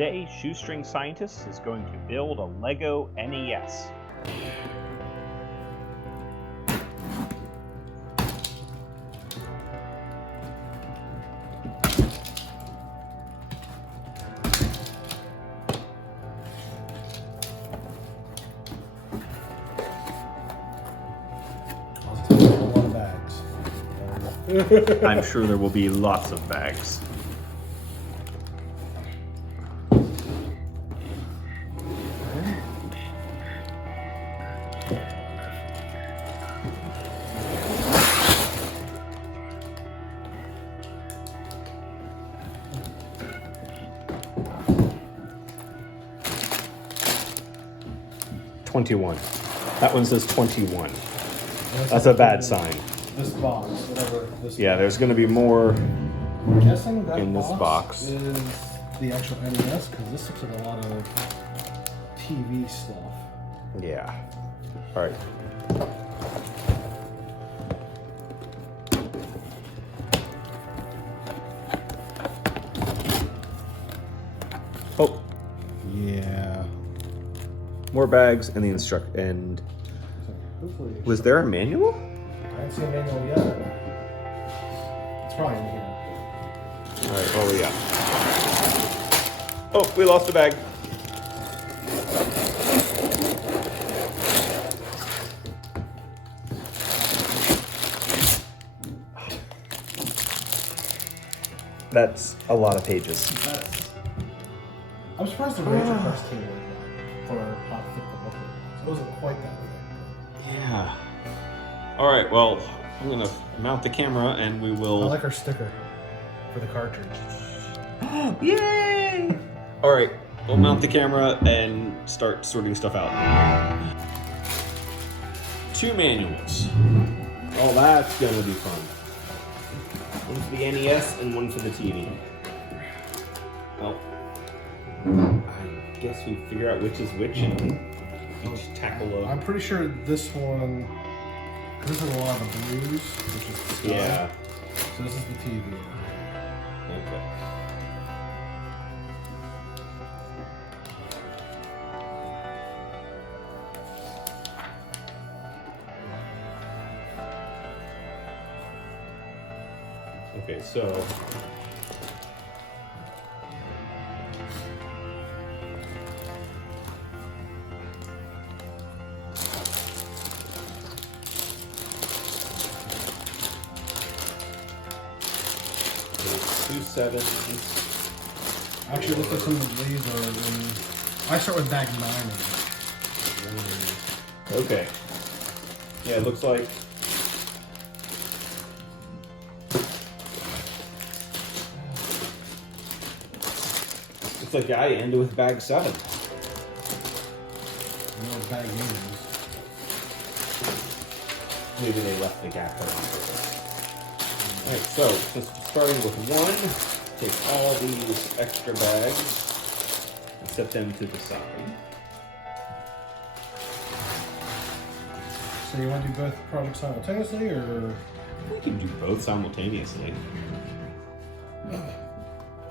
Today, Shoestring Scientists is going to build a Lego NES. I'm sure there will be lots of bags. $21. That one says 21. That's a bad sign. This box, whatever this Yeah, there's going to be more I'm guessing that in this box. Is the actual NES, because this looks like a lot of TV stuff. Yeah. All right. Oh. Yeah. More bags and the and Hopefully. was there a manual? I didn't see a manual yet. It's probably in here. All right, oh yeah. Oh, we lost a bag. That's a lot of pages. I'm surprised the Razor Crest came like that for how thick the book was. It wasn't quite that thick. Yeah. All right, well, I'm gonna mount the camera and we will. I like our sticker for the cartridge. Yay! All right, we'll mount the camera and start sorting stuff out. 2 manuals. Oh, that's gonna be fun. One for the NES and one for the TV. Well, I guess we figure out which is which and each tackle a... I'm pretty sure this one, this is a lot of the blues, which is the sky. Yeah. So this is the TV. Okay. Okay, so two sevens. I actually looked at some of these and I start with bag 9. Okay. Yeah, it looks like I ended with bag 7. I know what bag 8 is. Maybe they left the gap there on purpose. Alright, so since we're starting with 1, take all these extra bags and set them to the side. So you want to do both projects simultaneously, or? We can do both simultaneously.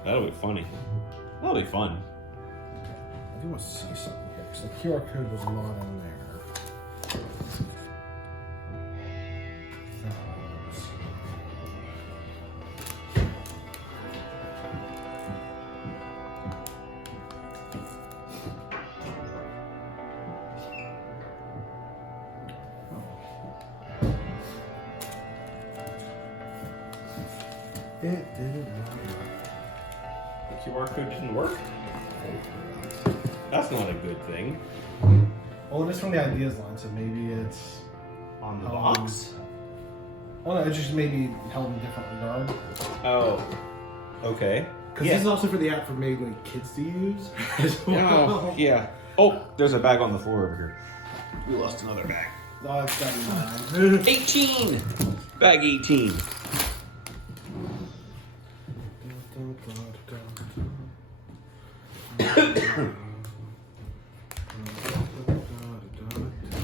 That'll be funny. That'll be fun. I do want to see something here, because the QR code was not in there. It didn't work. The QR code didn't work? That's not a good thing. Well, it is from the ideas line, so maybe it's On the box? Well, no, it's just maybe held in a different regard. Oh. Okay. Because this is also for the app for maybe like kids to use as well. Oh, yeah. Oh, there's a bag on the floor over here. We lost another bag. Oh, it's got mine. 18! Bag 18.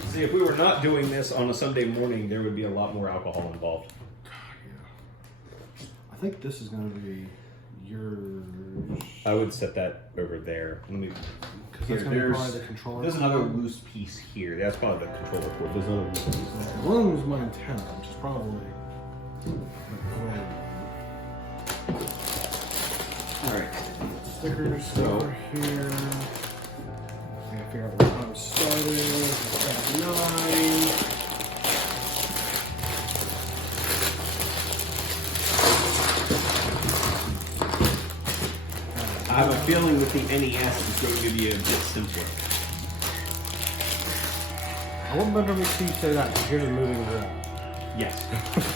See, if we were not doing this on a Sunday morning, there would be a lot more alcohol involved. I think this is going to be yours. I would set that over there. Let me. Because that's going to be probably the controller. There's another loose piece here. That's probably the controller cord. There's another loose piece there. One of them was my antenna, which is probably. Alright. Stickers over here. I gotta figure out what time it started. 9. I have a feeling that the NES is going to be a bit simpler. I won't remember me see you say that. Here's a moving wall. Yes.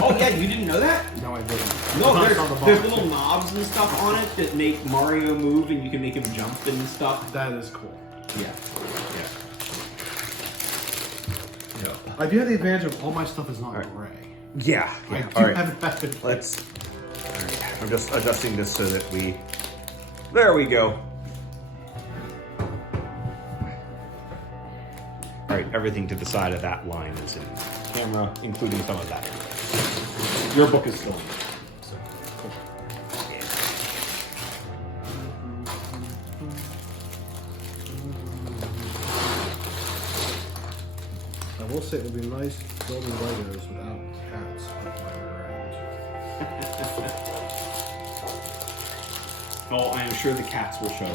Oh yeah, you didn't know that? No, I didn't. No, there's little knobs and stuff on it that make Mario move, and you can make him jump and stuff. That is cool. Yeah. Yeah. I do have the advantage of all my stuff is not gray. Yeah. I do have that advantage. Let's. All right. I'm just adjusting this so that we. There we go. All right, everything to the side of that line is in camera, including some of that. Your book is still in there. So, cool. I will say it would be nice building Legos without cats running around. Oh, I am sure the cats will show up.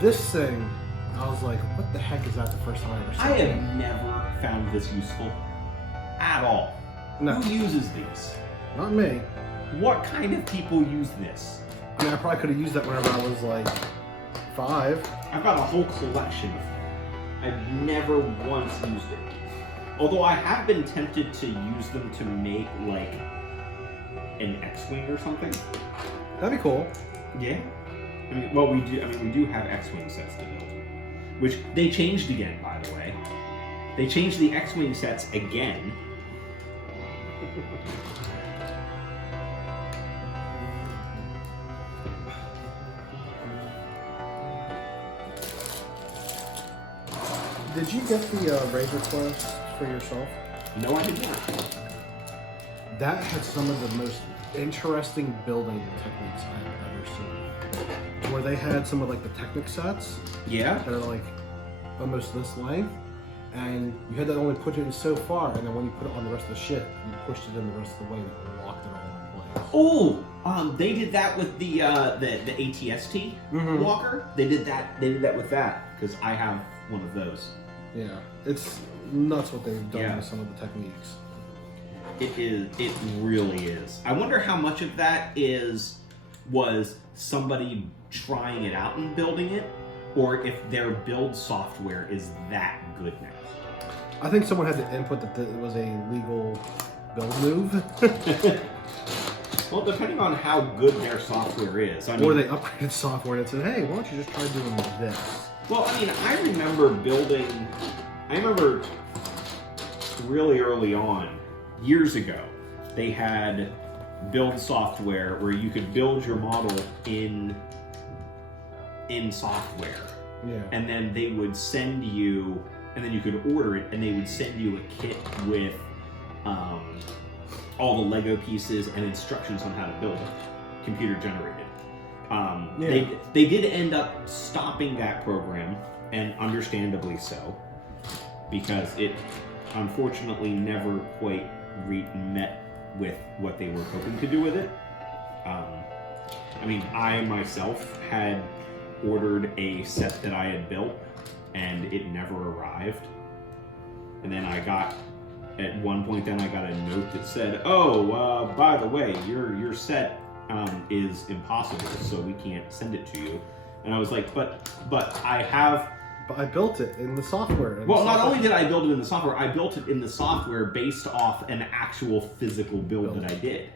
This thing, I was like, what the heck is that the first time I ever saw I it? have never found this useful at all. No. Who uses these? Not me. What kind of people use this? I mean, I probably could have used that whenever I was like 5. I've got a whole collection of them. I've never once used it. Although I have been tempted to use them to make like an X-Wing or something. That'd be cool. Yeah. I mean, well, we do have X-Wing sets to build. Which they changed again, by the way. They changed the X-Wing sets again. Did you get the Razor Quest for yourself? No, I did not. That had some of the most interesting building techniques I've ever seen. Where they had some of like the Technic sets Yeah? that are like almost this length, and you had to only put it in so far, and then when you put it on the rest of the ship, you pushed it in the rest of the way and it locked it all in place. Oh, they did that with the ATST walker. They did that with that because I have one of those. Yeah, it's nuts what they've done with some of the techniques. It is. It really is. I wonder how much of that was somebody trying it out and building it, or if their build software is that good now. I think someone had to input that it was a legal build move. Well, depending on how good their software is. I mean, or they upgraded software and said, hey, why don't you just try doing this? Well, I mean, I remember really early on, years ago, they had build software where you could build your model in software. Yeah. And then they would send you, and then you could order it, and they would send you a kit with all the Lego pieces and instructions on how to build it, computer generated. They did end up stopping that program, and understandably so, because it unfortunately never quite met with what they were hoping to do with it. I mean, I myself had ordered a set that I had built, and it never arrived. And then at one point I got a note that said, oh, by the way, your set is impossible, so we can't send it to you. And I was like, but I have... But I built it in the software. Well, not only did I build it in the software, I built it in the software based off an actual physical build that I did.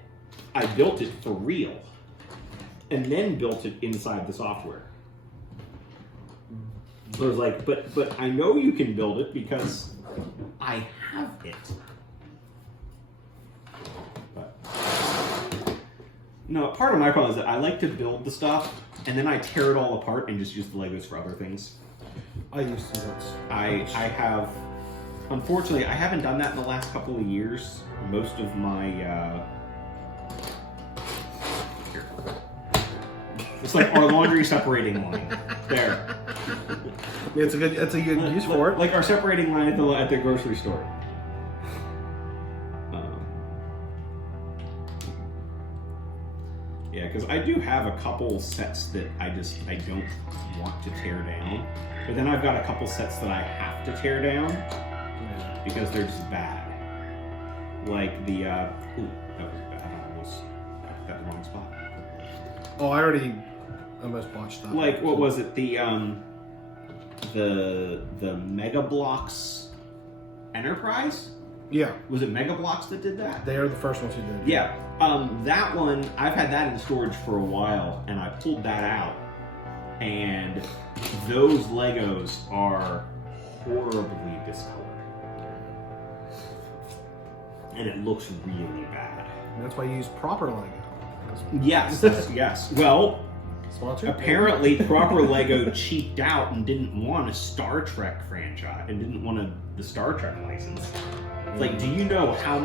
I built it for real, and then built it inside the software. So I was like, but I know you can build it because I have it. But No, part of my problem is that I like to build the stuff and then I tear it all apart and just use the Legos for other things. I used to do that. I have, unfortunately, I haven't done that in the last couple of years. Most of my, here. It's like our laundry separating line. There. It's a good use for it. Like our separating line at the grocery store. Yeah, because I do have a couple sets that I don't want to tear down. But then I've got a couple sets that I have to tear down because they're just bad. Like the, ooh, that was bad. I almost got the wrong spot. Oh, I already almost botched that. Like, what was it? The Mega Bloks Enterprise? Yeah. Was it Mega Bloks that did that? They are the first ones who did it. Yeah. That one, I've had that in storage for a while, and I pulled that out. And those Legos are horribly discolored. And it looks really bad. And that's why you use proper Lego. Yes, yes. Well, Sponsor? apparently Proper Lego cheaped out and didn't want a Star Trek franchise, and didn't want the Star Trek license. Like, do you know how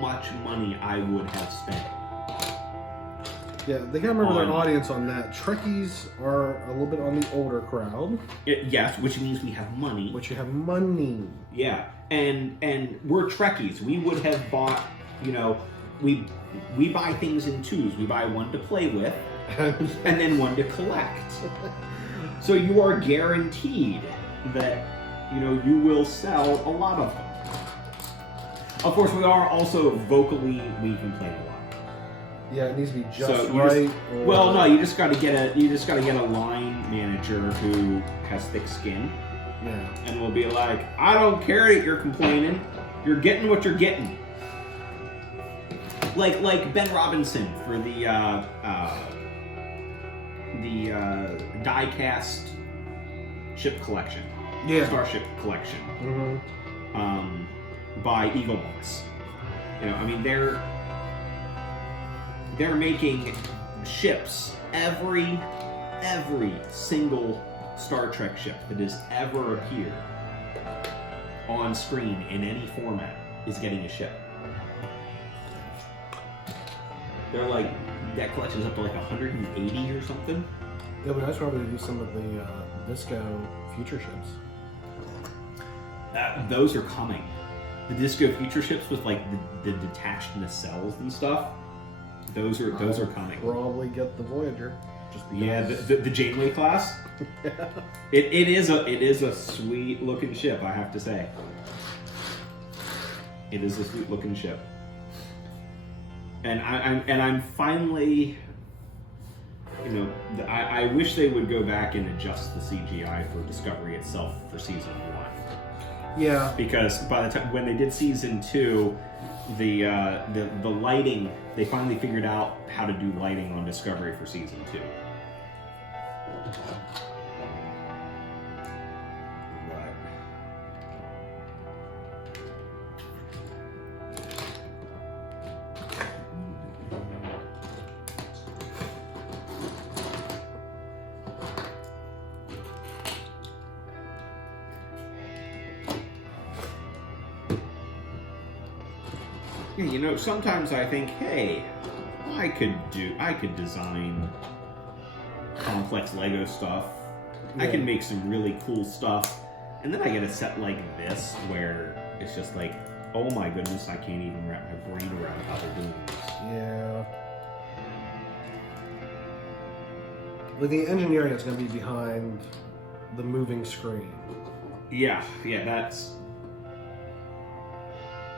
much money I would have spent? Yeah, they gotta remember their audience on that. Trekkies are a little bit on the older crowd. Yes, which means we have money. Which you have money. Yeah, and we're Trekkies. We would have bought, you know, we buy things in twos. We buy one to play with, and then one to collect. So you are guaranteed that, you know, you will sell a lot of them. Of course, we are also vocally, we complain a lot. Yeah, it needs to be just So right. Well, no, you just got to get a line manager who has thick skin, Yeah. and will be like, I don't care that you're complaining. You're getting what you're getting. Like Ben Robinson for the die-cast ship collection. Yeah. Starship collection. Mm-hmm. By Eagle Boss. You know, I mean, they're making ships, every single Star Trek ship that has ever appeared on screen in any format is getting a ship. They're like, that collection's up to like 180 or something. It would be nice probably to do some of the Disco future ships. Those are coming. The Disco future ships with like the detached nacelles and stuff. Those are coming. Probably get the Voyager. Just because. Yeah, the Janeway class. It is a sweet looking ship, I have to say. It is a sweet looking ship, and I'm finally, you know, I wish they would go back and adjust the CGI for Discovery itself for season 1. Yeah. Because by the time when they did season 2, the lighting, they finally figured out how to do lighting on Discovery for season 2. Yeah, you know, sometimes I think, hey, I could design complex Lego stuff. Yeah. I can make some really cool stuff. And then I get a set like this where it's just like, oh my goodness, I can't even wrap my brain around how they're doing this. Yeah. Like the engineering that's going to be behind the moving screen. Yeah, that's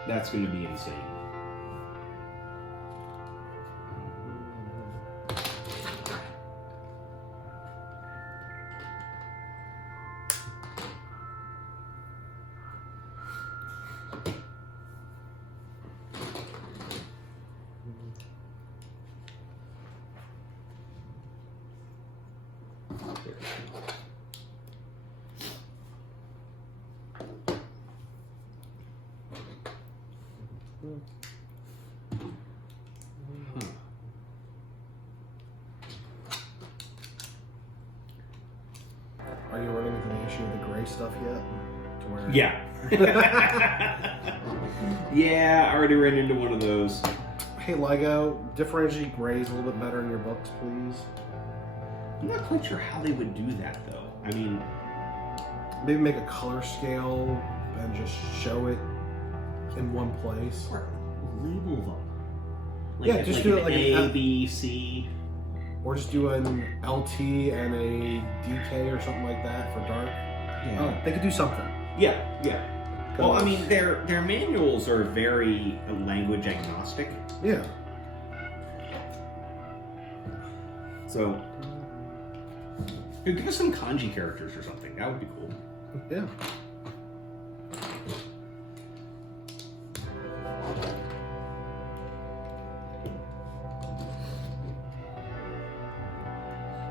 going to be insane. gray stuff yet? To where Yeah. Yeah, I already ran into one of those. Hey Lego, differentiate grays a little bit better in your books, please. I'm not quite sure how they would do that though. I mean, maybe make a color scale and just show it in one place. or label them. Like, Yeah, just do it like an A, an B, C. Or just do an LT and a DK or something like that for dark. Yeah. Oh, they could do something. Yeah. Well, I mean, their manuals are very language agnostic. Yeah. So, give us some kanji characters or something. That would be cool. Yeah.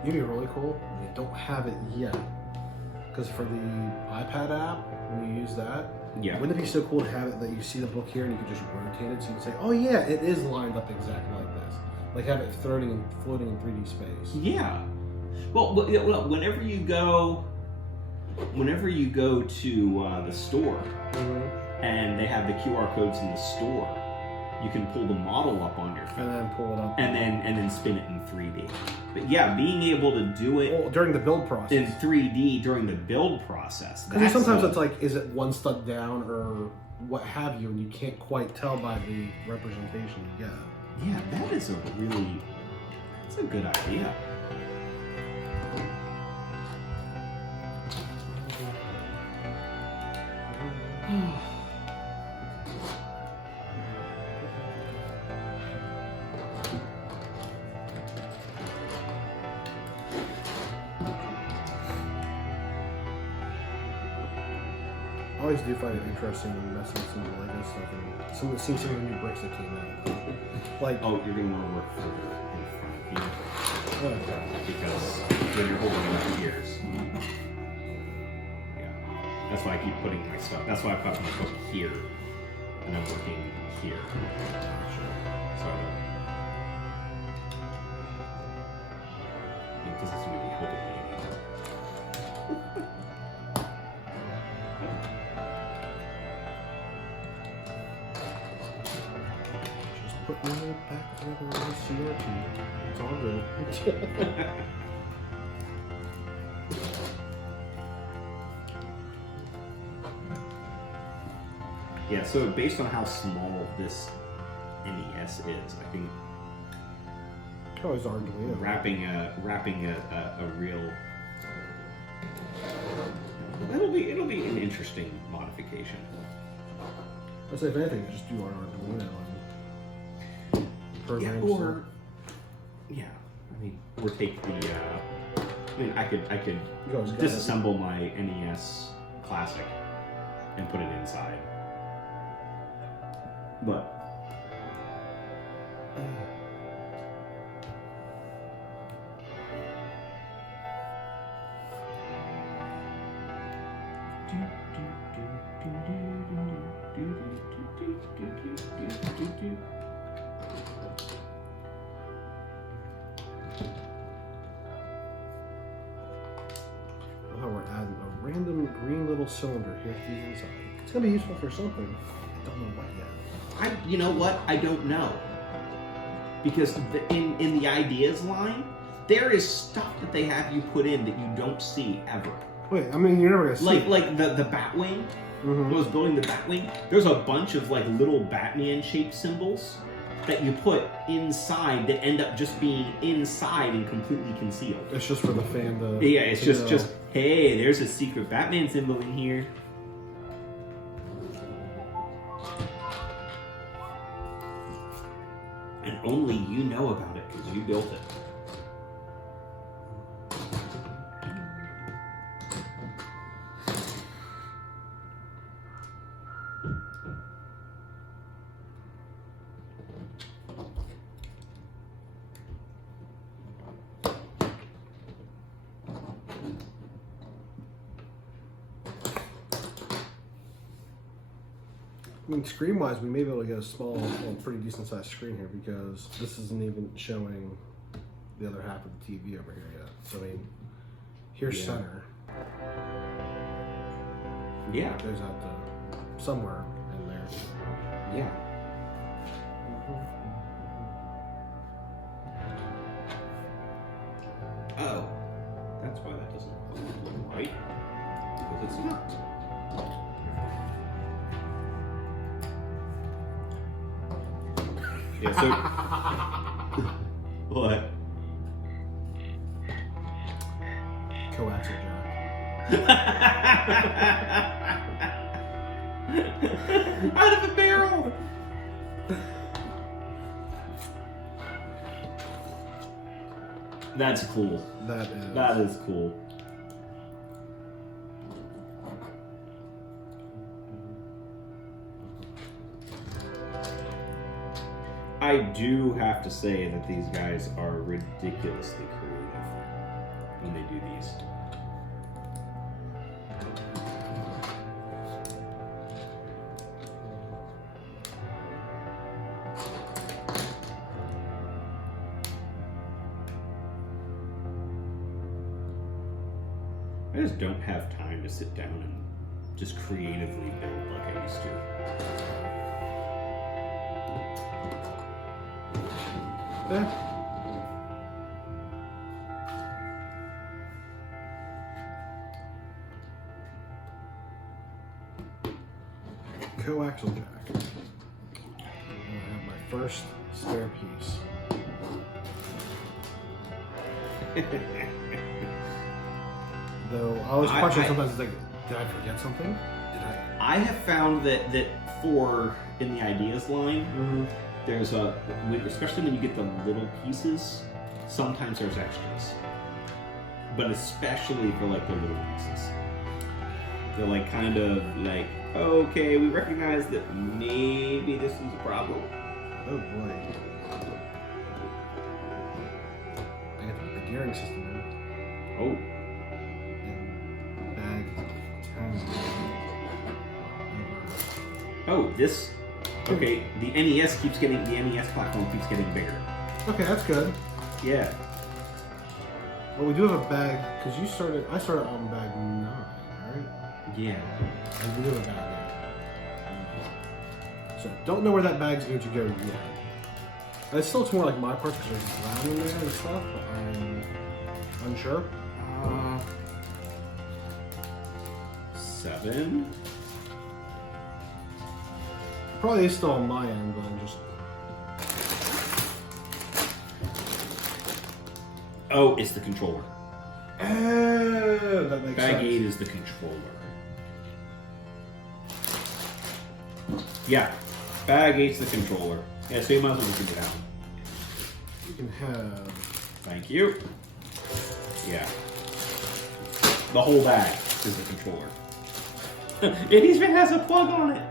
You'd be really cool. You don't have it yet. Because for the iPad app, when you use that, Yeah. wouldn't it be so cool to have it that you see the book here and you can just rotate it so you can say, oh yeah, it is lined up exactly like this. Like have it floating in 3D space. Yeah. Well, whenever you go to the store and they have the QR codes in the store, you can pull the model up on your phone And then pull it up. and then spin it in 3D. But yeah, being able to do it Well, during the build process. in 3D during the build process. Because sometimes it's like, is it one stud down or what have you, and you can't quite tell by the representation you get. Yeah, that's a good idea. I always do find it interesting when messing with some of the Lego stuff and some of the new bricks that came out. Like, Oh, you're gonna want to work further in front here because when you're holding it up ears. Yeah, that's why I keep putting my stuff. That's why I put my book here, and I'm working here. So it doesn't seem to be helping me anymore. just putting it back together with CRT. It's all good. Yeah, so based on how small this NES is, I think Always Arduino. wrapping a real it'll be an interesting modification. I'd say if anything, just do our Arduino and program stuff. I mean, or take the I mean, I could You always got disassemble my NES Classic and put it inside. But Oh, we're adding a random green little cylinder here to the inside. It's gonna be useful for something. I don't know what yet. you know what? I don't know. Because in the ideas line, there is stuff that they have you put in that you don't see ever. Wait, I mean, you're never gonna see. Like the Batwing. When I was building the Batwing, there's a bunch of like little Batman shaped symbols that you put inside that end up just being inside and completely concealed. It's just for the fan to. Yeah, it's to just know. hey, there's a secret Batman symbol in here. And only you know about it because you built it. I mean, screen-wise, we may be able to get a small, well, pretty decent-sized screen here because this isn't even showing the other half of the TV over here yet. So I mean, here's Yeah. center. Yeah. It goes out somewhere in there. Yeah. Oh, that's why that doesn't look right. Because it's not. Yeah, so. What? Coaxial jack. Out of a barrel! That's cool. That is cool. I do have to say that these guys are ridiculously creative when they do these. I just don't have time to sit down and just creatively build like I used to. Coaxial jack. I'm gonna have my first spare piece. Though I always question sometimes, like, did I forget something? I have found that for in the ideas line, there's especially when you get the little pieces, sometimes there's extras. But especially for like the little pieces. They're like kind of like, okay, we recognize that maybe this is a problem. Oh boy. I got to put the gearing system in. Oh. Bag 10. Oh, this. Okay, the NES platform keeps getting bigger. Okay, that's good. Yeah. Well, we do have a bag, because I started on bag 9, right? Yeah. And we do have a bag 8. So, don't know where that bag's going to go yet. And it still looks more like my parts because there's brown in there and stuff, but I'm unsure. 7. Probably is still on my end, but I'm just... Oh, it's the controller. Oh, that makes sense. Bag 8 is the controller. Yeah, bag 8's the controller. Yeah, so you might as well just get it out. You can have... Thank you. Yeah. The whole bag is the controller. It even has a plug on it.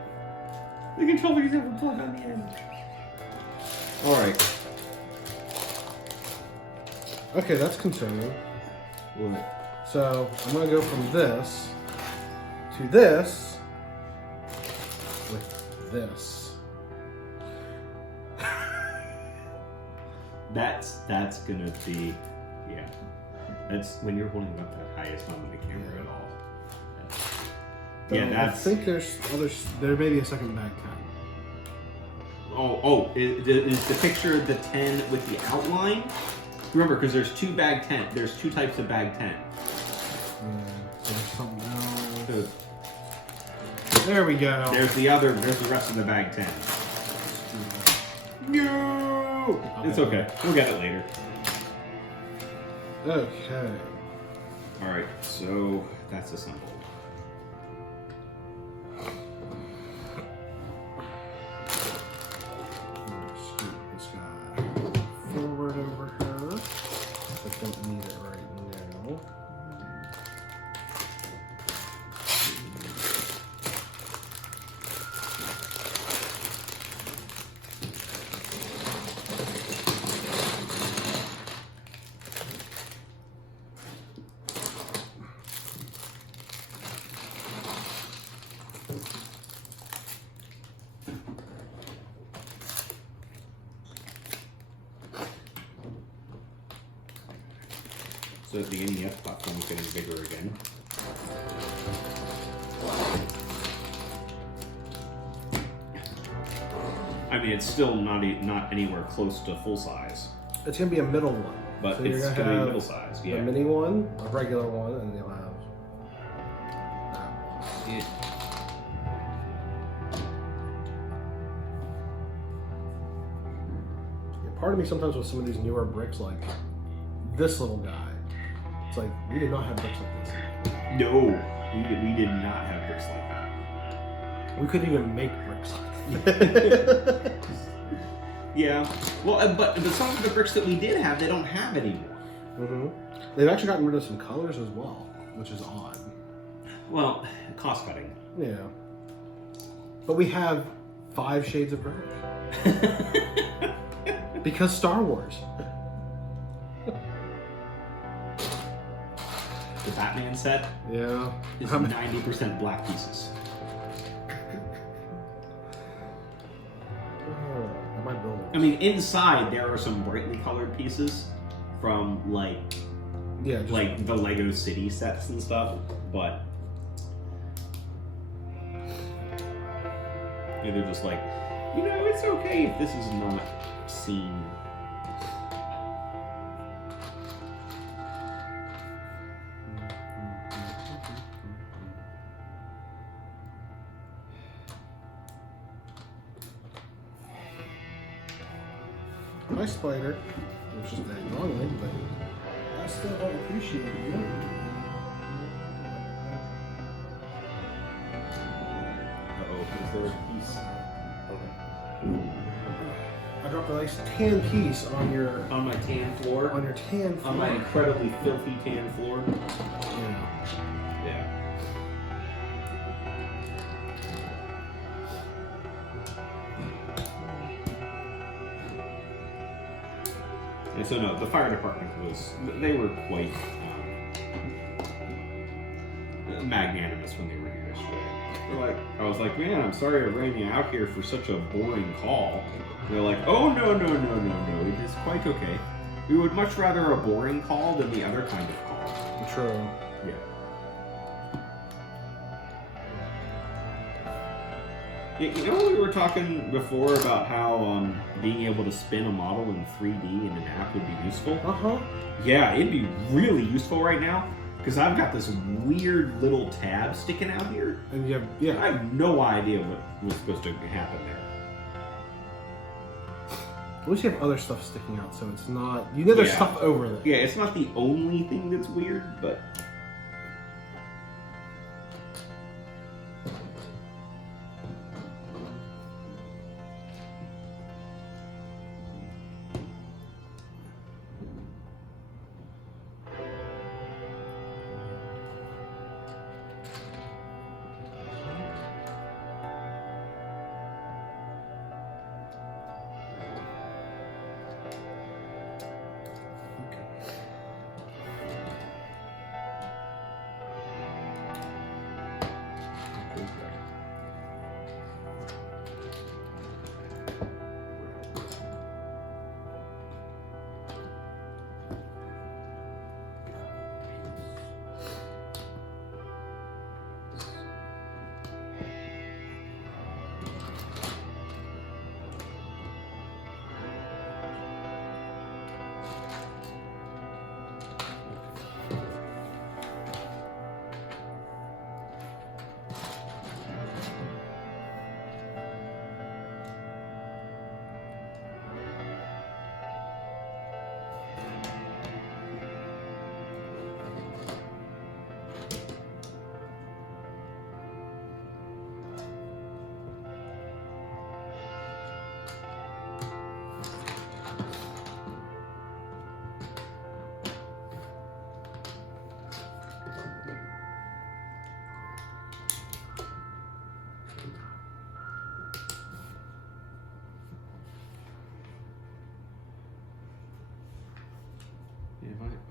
The controller doesn't have a plug on the end. Alright. Okay, that's concerning. What? So, I'm going to go from this to this with this. That's gonna be, yeah. That's when you're holding it up that high, it's not on the camera at all. Yeah, that's... I think there may be a second bag 10. Is the picture the 10 with the outline? Remember, because there's two types of bag 10. Yeah, so there's something else. There we go. There's the rest of the bag 10. No! It's okay. We'll get it later. Okay. Alright, so that's assembled. Scoot this guy forward over here. I don't need it right now. So the NES platform is getting bigger again. I mean, it's still not anywhere close to full size, It's gonna be a middle one. but So it's you're gonna be have middle size. a Yeah. mini one, a regular one, and you'll have that one. Yeah. Yeah, part of me sometimes with some of these newer bricks, like this little guy, it's like we did not have bricks like this. No, we did not have bricks like that. We couldn't even make bricks like that. Yeah. Well, but some of the bricks that we did have, they don't have anymore. Mm-hmm. They've actually gotten rid of some colors as well, which is odd. Well, cost cutting. Yeah. But we have 5 shades of gray. Because Star Wars. The Batman set Yeah. is 90% black pieces. Am I building? I mean, inside there are some brightly colored pieces from Yeah, just like the Lego City sets and stuff, but they're just like, you know, it's okay if this is not seen. my spider. It was just that wrongly, but I still don't appreciate it. You know? Uh-oh, is there a piece? I dropped a nice tan piece on your On my tan floor? on your tan floor. On my incredibly filthy tan floor? Yeah. Yeah. And so no, the fire department they were quite magnanimous when they were here yesterday. I was like, man, I'm sorry I ran you out here for such a boring call. And they're like, oh, no, it is quite okay. We would much rather a boring call than the other kind of call. True. Yeah. You know, we were talking before about how being able to spin a model in 3D in an app would be useful. Uh-huh. Yeah, it'd be really useful right now because I've got this weird little tab sticking out here. And you have, I yeah. have no idea what was supposed to happen there. At least you have other stuff sticking out, so it's not, you know there's Yeah. stuff over there. Yeah, it's not the only thing that's weird, but...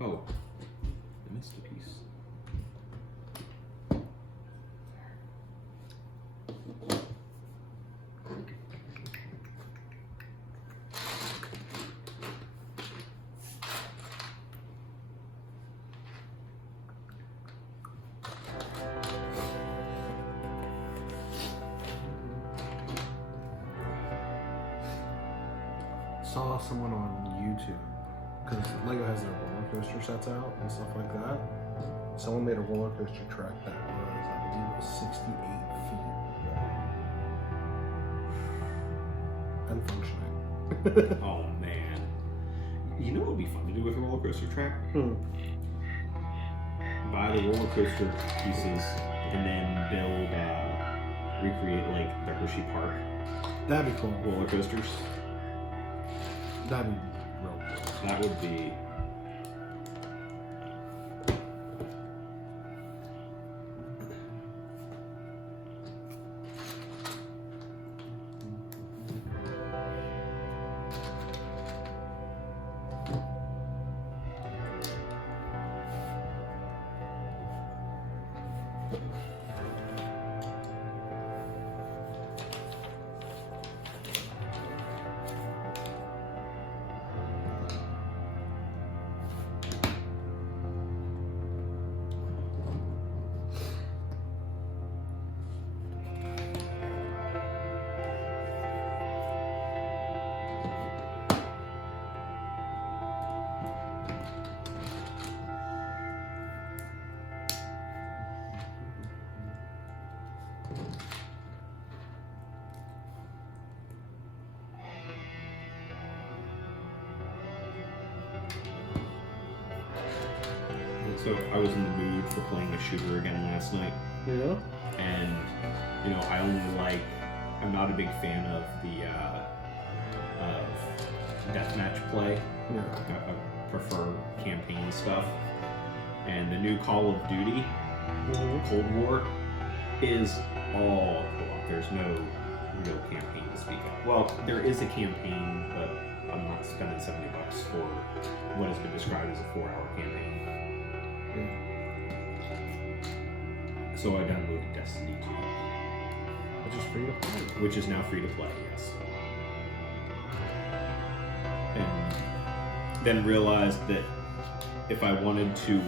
Oh, I missed a piece. saw someone on YouTube, because Lego has their roller coaster sets out and stuff like that. Someone made a roller coaster track that was, I believe it was 68 feet long. And functioning. Oh man. You know what would be fun to do with a roller coaster track? Buy the roller coaster pieces and then build, recreate like the Hershey Park That'd be cool. roller coasters. That'd be real cool. That would be. So I was in the mood for playing a shooter again last night. Yeah. And you know, I'm not a big fan of the deathmatch play. Yeah. I prefer campaign stuff. And the new Call of Duty, Cold War, is all co-op. There's no real campaign to speak of. Well, there is a campaign, but I'm not spending $70 for what has been described as a 4-hour campaign. So I downloaded Destiny 2. Which is free to play. Which is now free to play, yes. And then realized that if I wanted to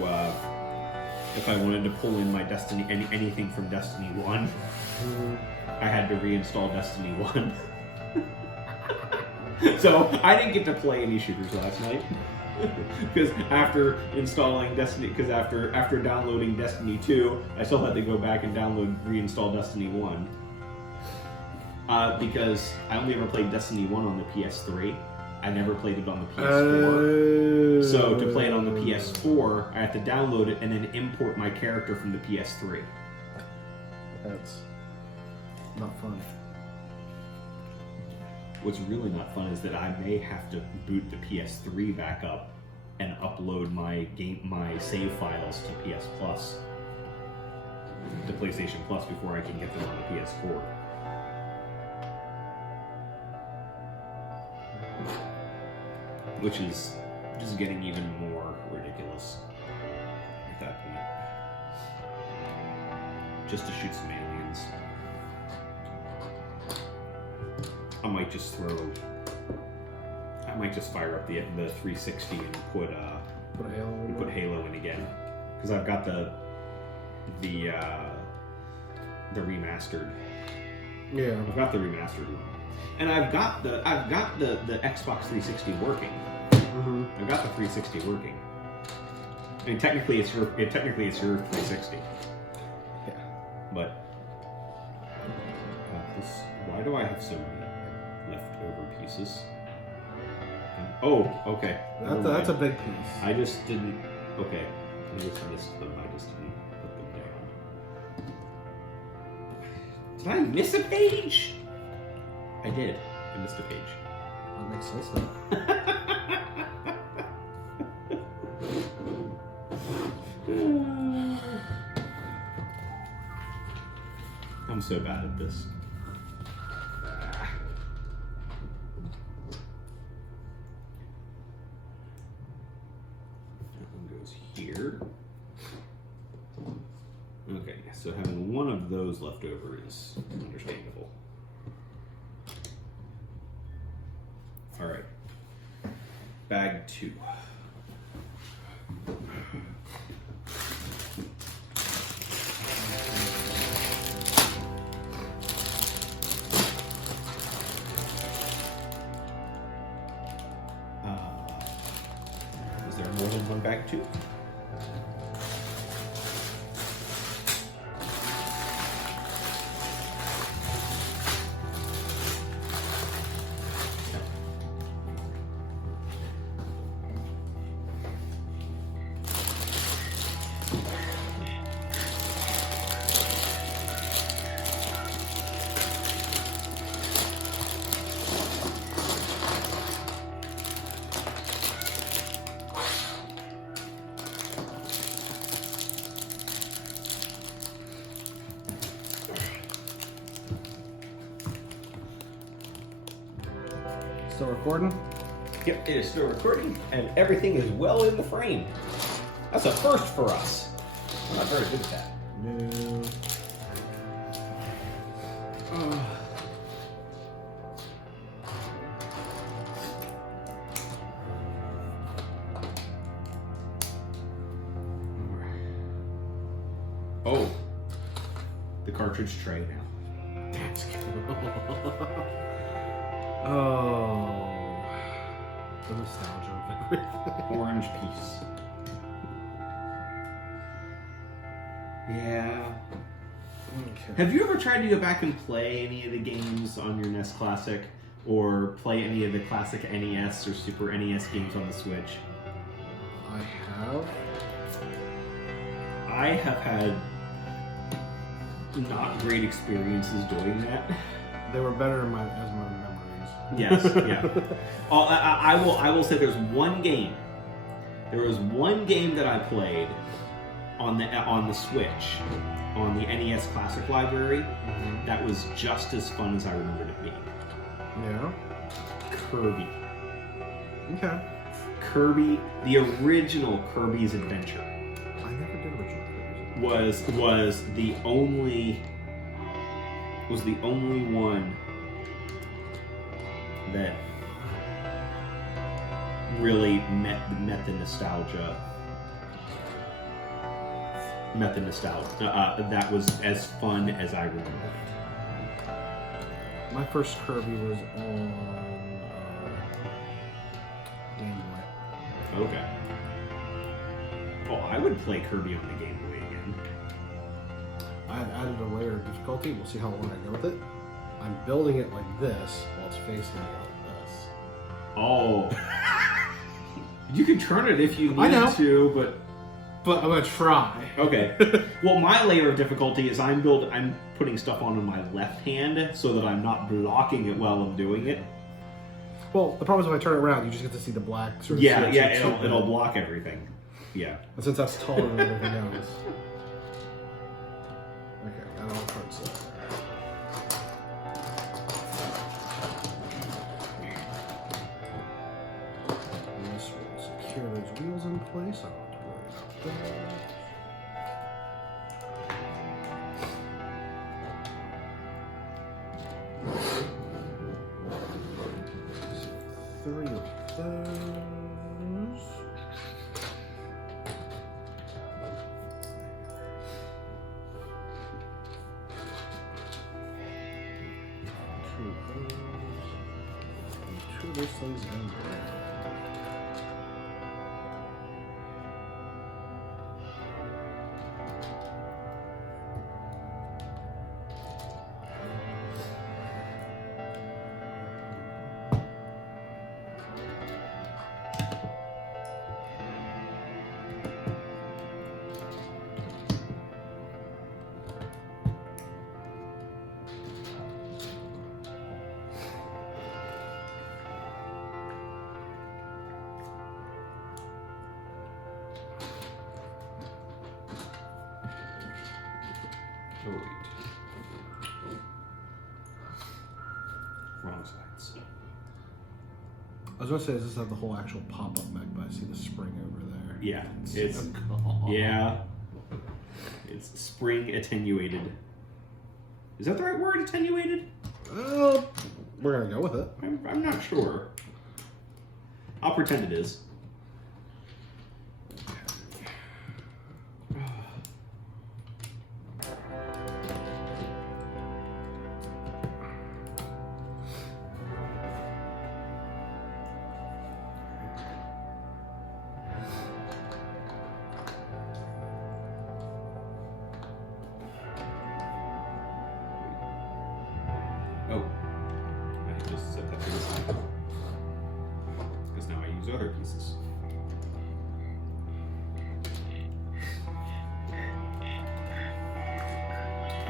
pull in my Destiny, anything from Destiny 1, I had to reinstall Destiny 1. So I didn't get to play any shooters last night. Because after installing Destiny, after downloading Destiny 2, I still had to go back and reinstall Destiny 1. Because I only ever played Destiny 1 on the PS3. I never played it on the PS4. So to play it on the PS4, I have to download it and then import my character from the PS3. That's not fun. What's really not fun is that I may have to boot the PS3 back up and upload my save files to PS Plus, to PlayStation Plus, before I can get them on the PS4. Which is just getting even more ridiculous at that point. Just to shoot some aliens. I might just fire up the 360 and put Halo in again, because I've got the remastered. Yeah. I've got the remastered one, and I've got the Xbox 360 working. I've got the 360 working. I mean, technically it's your 360. Yeah. But why do I have so many leftover pieces? Oh, okay. That's a big piece. I just didn't. Okay, I just missed them. I just didn't put them down. Did I miss a page? I did. I missed a page. That makes sense now. I'm so bad at this. That one goes here. Okay, so having one of those left over is understandable. All right, bag 2. one bag too. Still recording? Yep, it is still recording, and everything is well in the frame. That's a first for us. I'm not very good at that. No. Oh, the cartridge tray now. That's cool. Oh, the nostalgia of everything. Orange piece. Yeah. Okay. Have you ever tried to go back and play any of the games on your NES Classic, or play any of the classic NES or Super NES games on the Switch? I have. I have had not great experiences doing that. They were better in my memories. Yes, yeah. I will say there's one game. There was one game that I played on the Switch, on the NES Classic Library, that was just as fun as I remembered it being. Yeah. Kirby. Okay. Kirby, the original Kirby's Adventure, I never did original Kirby's. was the only one that really met the nostalgia. That was as fun as I remember it. My first Kirby was on Game Boy. Okay. Oh, I would play Kirby on the Game Boy again. I've added a layer of difficulty. We'll see how long I go with it. I'm building it like this while it's facing me like this. Oh. You can turn it if you I know. need to, but I'm gonna try. okay. Well, my layer of difficulty is I'm putting stuff on my left hand so that I'm not blocking it while I'm doing it. Well, the problem is if I turn it around, you just get to see the black sort of. Yeah, switch. it'll block everything. Yeah. And since that's taller than everything else. Okay, got all parts there. This will secure those wheels in place. I don't have to worry about that. 3 of those. Two of those things in there. Oh, wait. Wrong sides. I was gonna say, does this have the whole actual pop-up mech, but I see the spring over there. Yeah, yeah. It's spring attenuated. Is that the right word, attenuated? We're gonna go with it. I'm not sure. I'll pretend it is.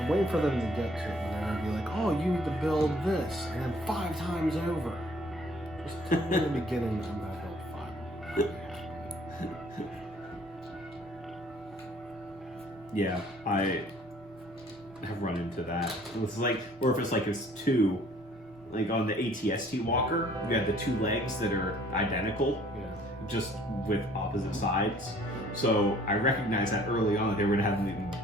I'm waiting for them to get to it when they're gonna be like, oh, you need to build this, and then 5 times over. Just tell me in the beginning that I'm gonna build 5. Yeah, I have run into that. It's like, or if it's like it's 2, like on the ATST walker, you have the 2 legs that are identical, just with opposite sides. So I recognized that early on that they were gonna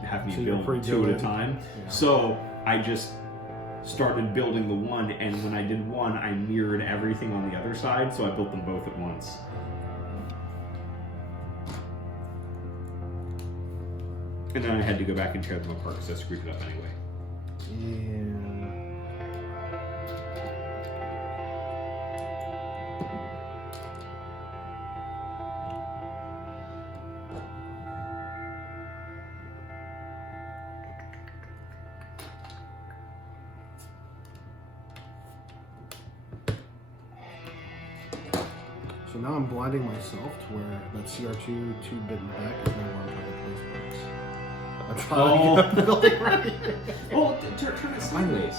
have me build 2 at a time. Yeah. So I just started building the one, and when I did one, I mirrored everything on the other side, so I built them both at once. And then I had to go back and tear them apart because I screwed it up anyway. Yeah. So now I'm blinding myself to where that CR2 2-bit in the back is now where I'm trying to place parts. I'm trying to get the building right. Oh, turn it sideways.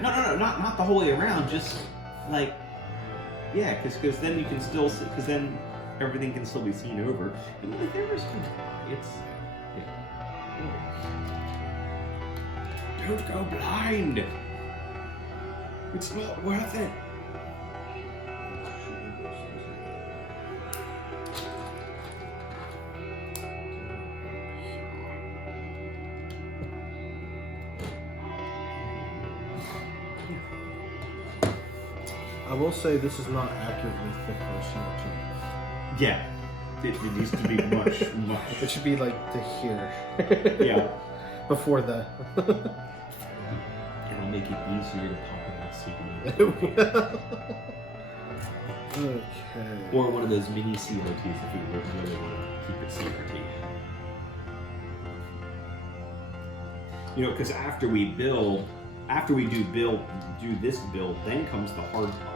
No, not the whole way around. Just like, yeah, because then you can still, because then everything can still be seen over. I mean, the camera's kind of high. It's, yeah. Don't go blind. It's not worth it. I will say this is not accurately thick for a CR2. Yeah, it needs to be much. It should be like to here. Yeah. Before that. It'll make it easier to pop it out CRT. Okay. Or one of those mini CRTs if we really want to keep it CRT. You know, because after we do this build, then comes the hard part.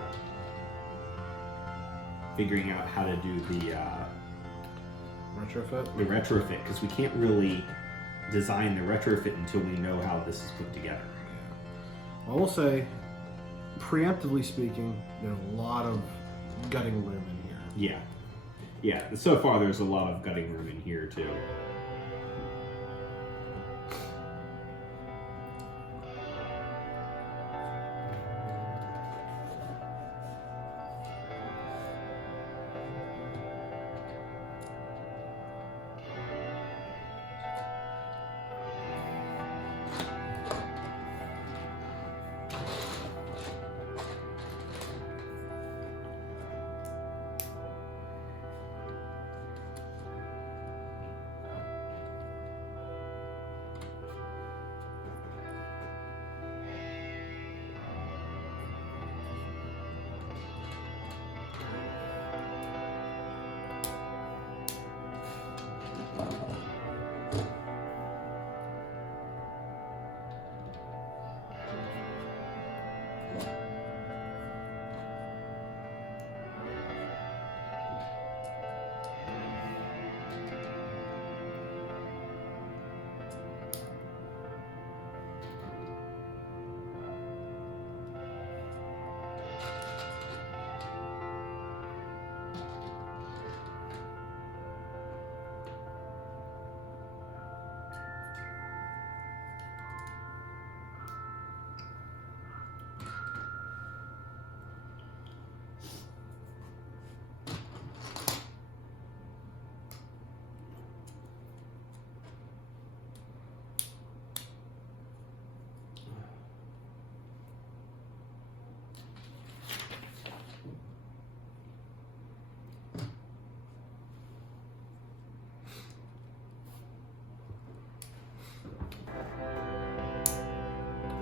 Figuring out how to do the retrofit, because we can't really design the retrofit until we know how this is put together. I will say, preemptively speaking, there's a lot of gutting room in here. Yeah. So far, there's a lot of gutting room in here too.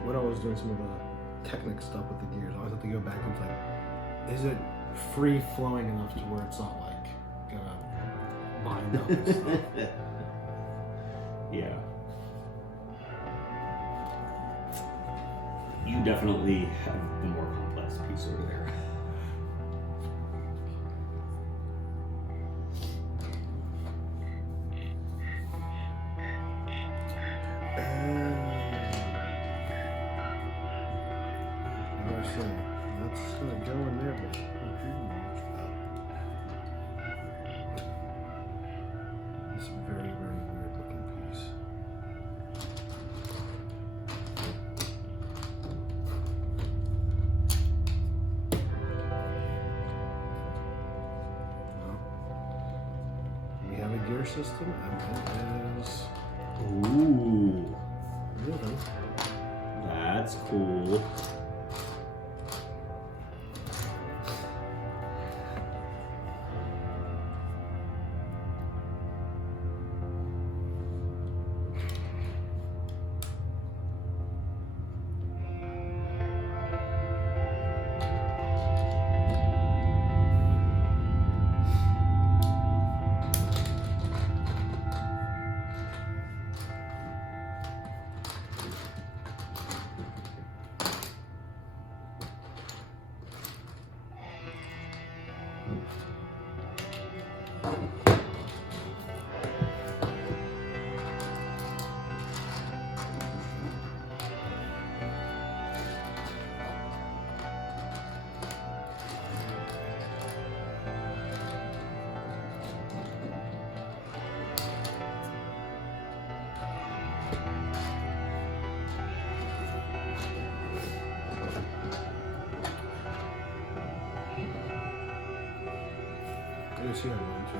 When I was doing some of the Technic stuff with the gears, I always have to go back and think, is it free flowing enough to where it's not like gonna bind up and stuff? Yeah. You definitely have the more complex piece over there. So that's gonna go in there, but it's a very, very weird looking piece. Well, we have a gear system, and it is Ooh, moving. that's cool. I didn't see that one too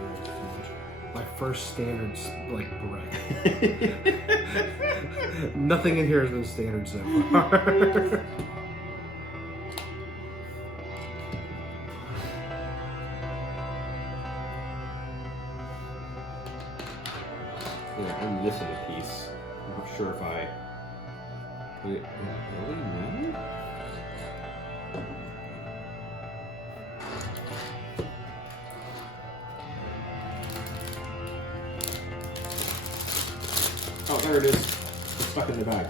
much. My first standard like brick. Nothing in here has been standard so far. Yeah, I'm missing a piece. I'm not sure if I. Wait, really? No? Oh, there it is. It's stuck in the bag.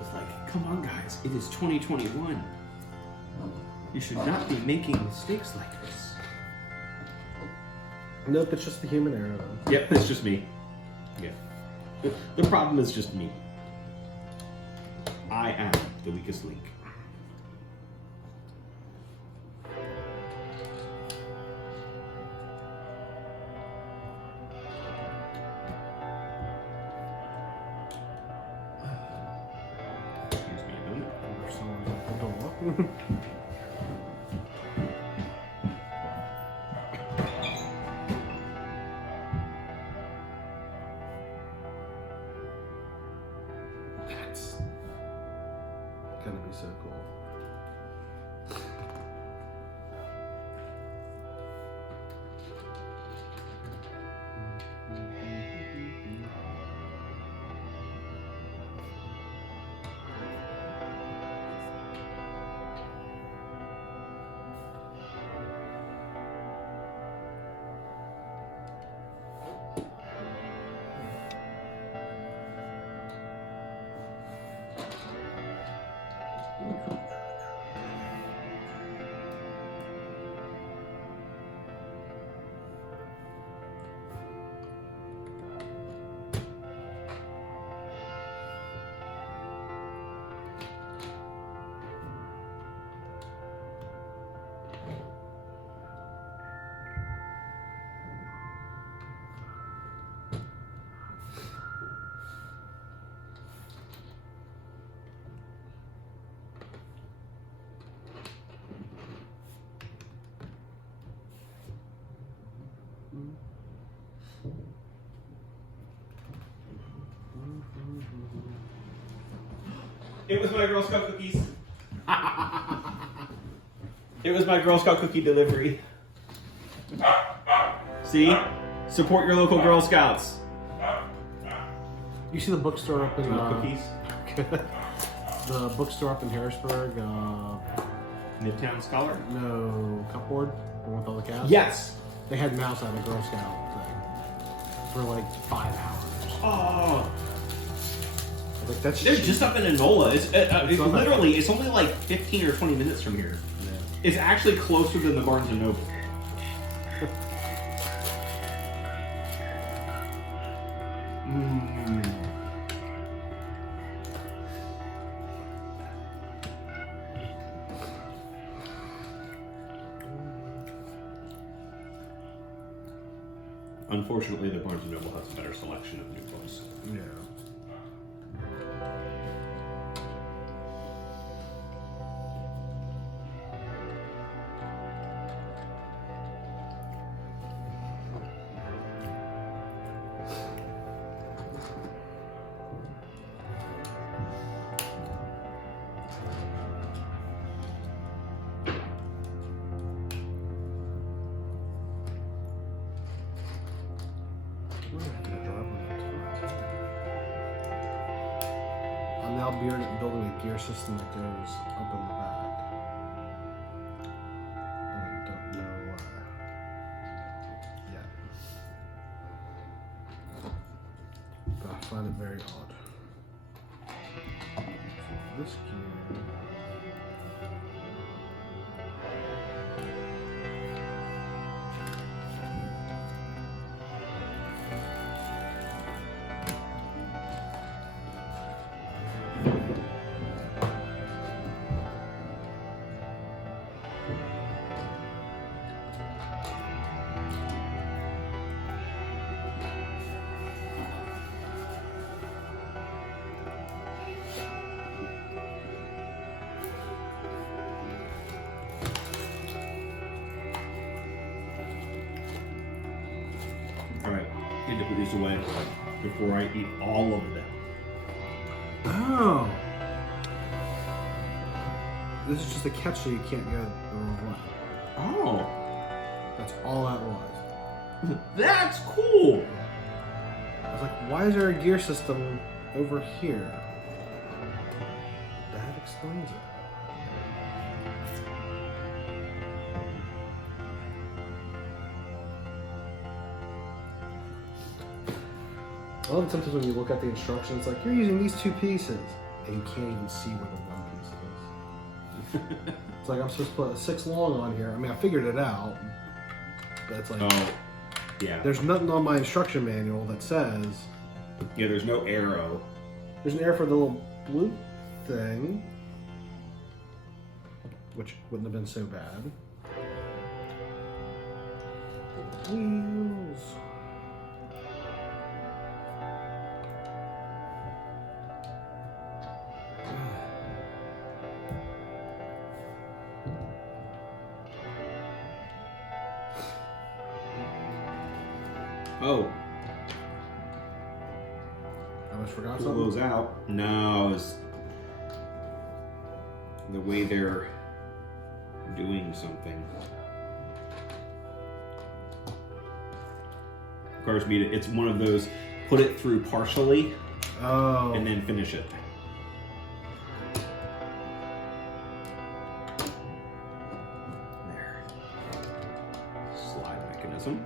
It's like, come on, guys. It is 2021. You should not be making mistakes like this. Nope, it's just the human error though. Yep, it's just me. Yeah. The problem is just me. I am the weakest link. Excuse me a minute. Or someone's at the door. That's gonna be so cool. It was my Girl Scout cookies. It was my Girl Scout cookie delivery. See? Support your local Girl Scouts. You see the bookstore up in Cookies. the bookstore up in Harrisburg. Midtown Scholar? No, Cupboard, the one with all the cats. Yes. They had mouse out of the Girl Scout thing for like 5 hours. Oh. Like that's They're just up in Enola. It's not literally, it's only like 15 or 20 minutes from here. Yeah. It's actually closer than the Barnes & Noble. Unfortunately, the Barnes & Noble has a better selection of new books. Yeah. I'm now building a gear system that goes up in the back. I don't know why. Yeah. But I find it very odd. So this gear. Alright, need to put these away before I eat all of them. Oh. This is just a catch so you can't go the wrong way. Oh, That's all that was. that's cool! I was like, why is there a gear system over here? That explains it. A lot of times when you look at the instructions, like, you're using these two pieces, and you can't even see where the one piece is. It's like, I'm supposed to put a 6 long on here. I mean, I figured it out, but it's like, Oh, yeah. there's nothing on my instruction manual that says, Yeah, there's no arrow. there's an arrow for the little blue thing, which wouldn't have been so bad. Wheels. Oh, I almost forgot pull something. those out. No, it's the way they're doing something. Requires me to, it's one of those, put it through partially Oh. and then finish it. There. Slide mechanism.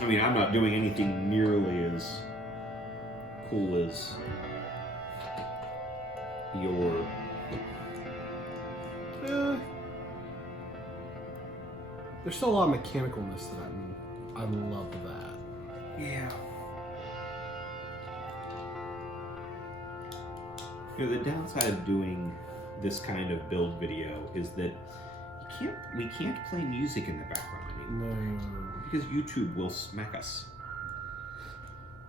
I mean, I'm not doing anything nearly as cool as your... There's still a lot of mechanicalness to that, and I love that. Yeah. You know, the downside of doing this kind of build video is that we can't play music in the background anymore. No. Because YouTube will smack us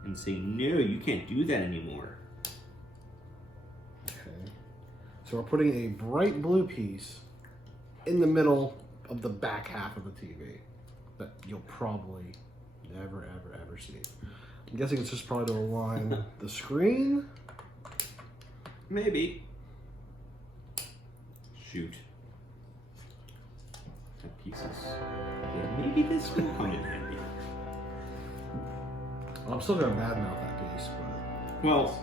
and say, no, you can't do that anymore. Okay. So we're putting a bright blue piece in the middle of the back half of the TV that you'll probably never, ever, ever see. I'm guessing it's just probably to align the screen. Maybe. Shoot. That pieces. Yeah, maybe this will come in handy. Well, I'm still gonna badmouth that piece, but Well,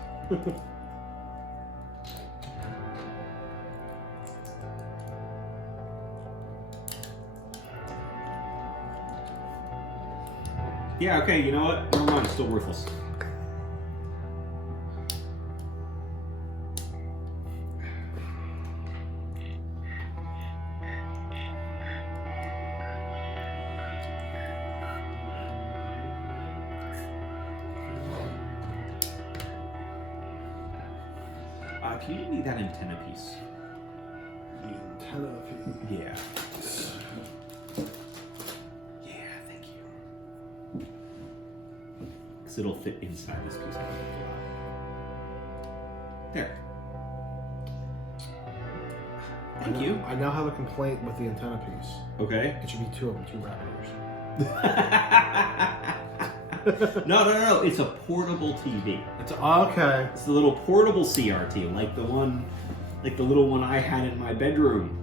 yeah, okay, you know what? Never mind, it's still worthless. Can you give me that antenna piece? the antenna piece. Yeah. because it'll fit inside this piece. There. Thank you. I now have a complaint with the antenna piece. Okay. It should be 2 of them, 2 rabbit ears. No. It's a portable TV. It's okay. It's the little portable CRT, like the little one I had in my bedroom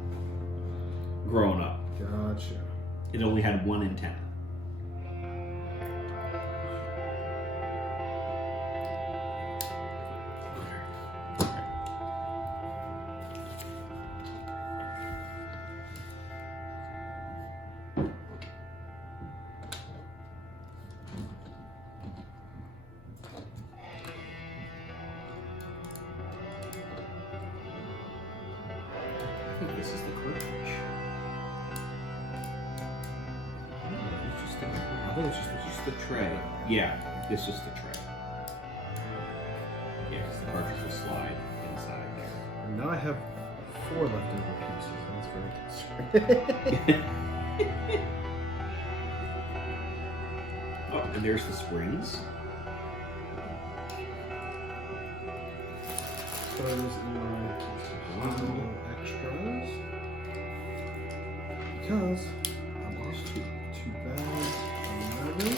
growing up. Gotcha. It only had one antenna. I think this is the cartridge. I think it's Just the tray. Yeah, it's just the tray. Yeah, because the cartridge will slide inside there. And now I have 4 leftover pieces. That's very concerning. Oh, and there's the springs. Those in my extras. Because I lost 2 bags. 11.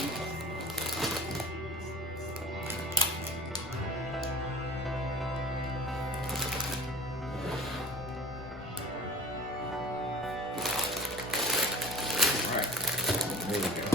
Alright, there we go.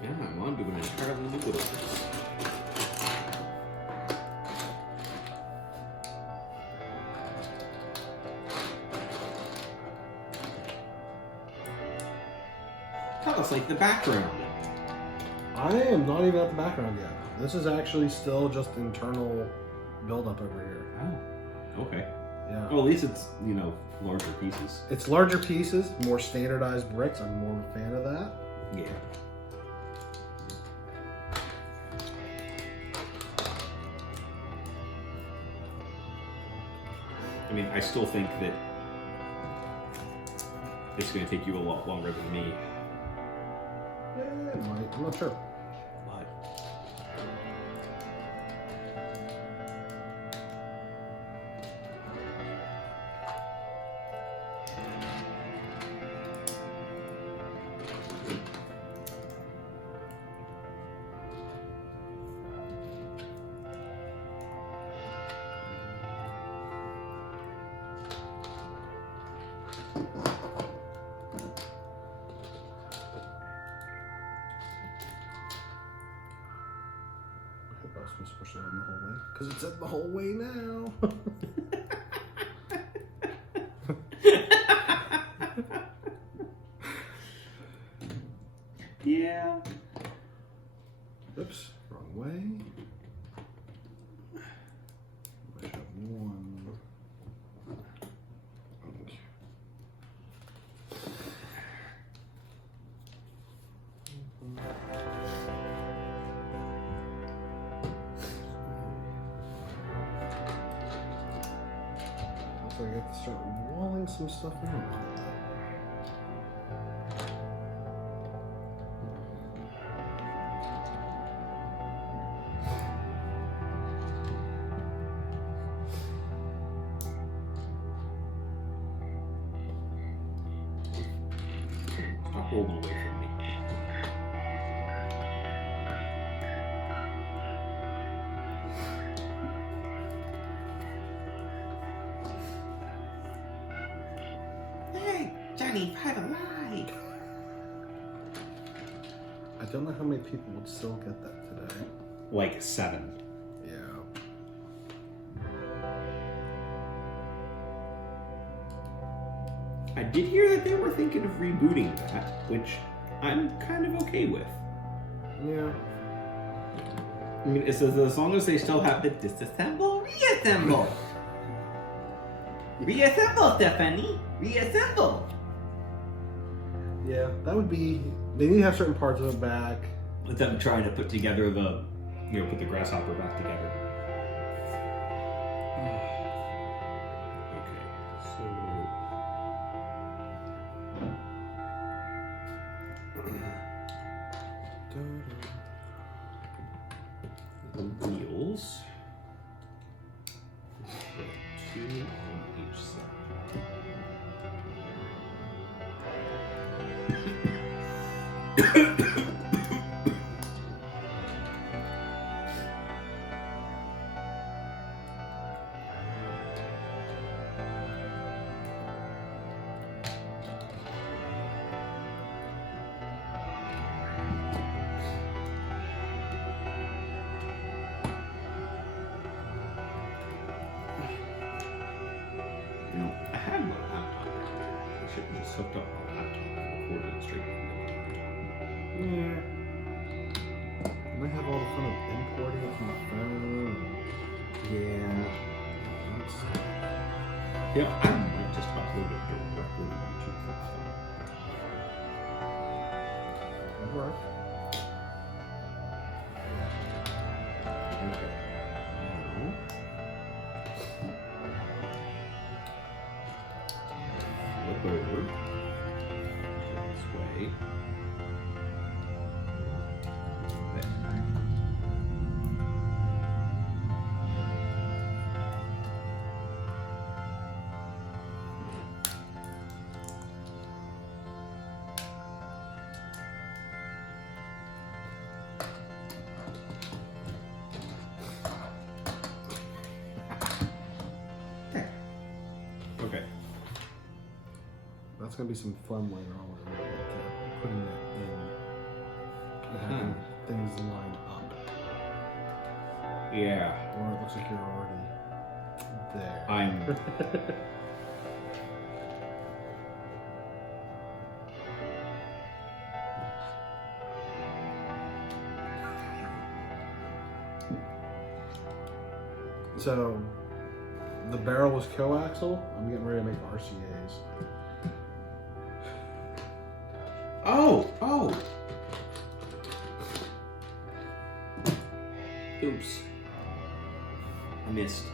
Yeah, I'm on to an entirely new little piece. Tell us, like, the background. I am not even at the background yet. This is actually still just internal buildup over here. Oh, okay. Yeah. Well, at least it's, larger pieces. It's larger pieces, more standardized bricks. I'm more of a fan of that. Yeah. I mean, I still think that it's going to take you a lot longer than me. Yeah, it might. I'm not sure. But I was supposed to push it on the whole way. Because it's in the whole way now. yeah. Oops, wrong way. I should have 1. Okay. So I got to start walling some stuff in. Stop rolling away from me. Hey, Johnny, private light. I don't know how many people would still get that today. Like 7. Yeah. I did hear that they were thinking of rebooting that, which I'm kind of okay with. Yeah. I mean, it says as long as they still have the disassemble, reassemble. Reassemble, Stephanie. Reassemble. Yeah, that would be. They need to have certain parts of it back. With them trying to put together the, put the grasshopper back together. Okay, so the wheels. Two on each side. I had my laptop. I should have just hooked up my laptop and recorded it straight from the laptop. Yeah. Might have all the fun of importing it from the phone. Yeah. I might just upload it directly to the phone. That'd work. Okay. Flip over this way. There. Okay. That's gonna be some fun later on when we get to putting that in and having things lined up. Yeah. Or it looks like you're already there. I'm. So, the barrel was coaxial. I'm getting ready to make RCAs. Oh! Oops. I missed.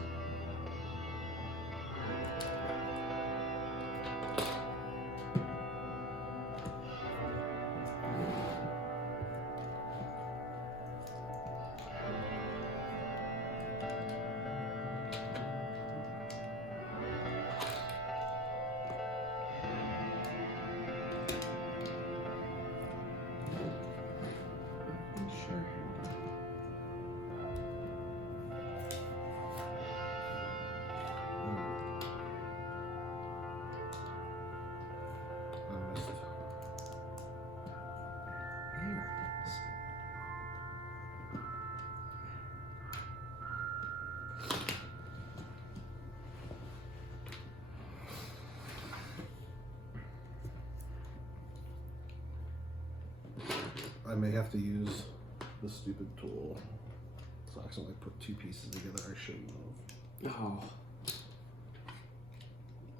I may have to use the stupid tool. So I accidentally put two pieces together I shouldn't have. Oh.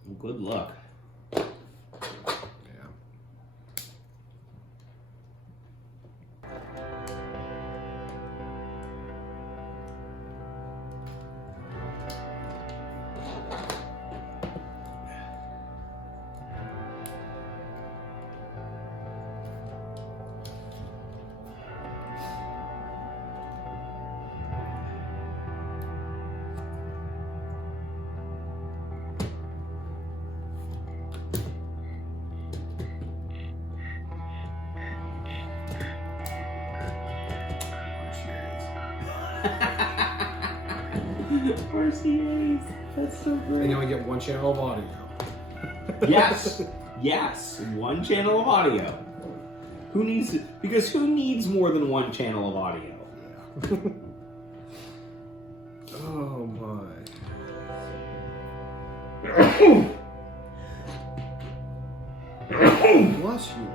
Well, good luck. Yeah. RCAs. That's so great. And you only get one channel of audio. Yes. Yes. One channel of audio. Who needs it? Because who needs more than one channel of audio? Yeah. Oh my. bless you.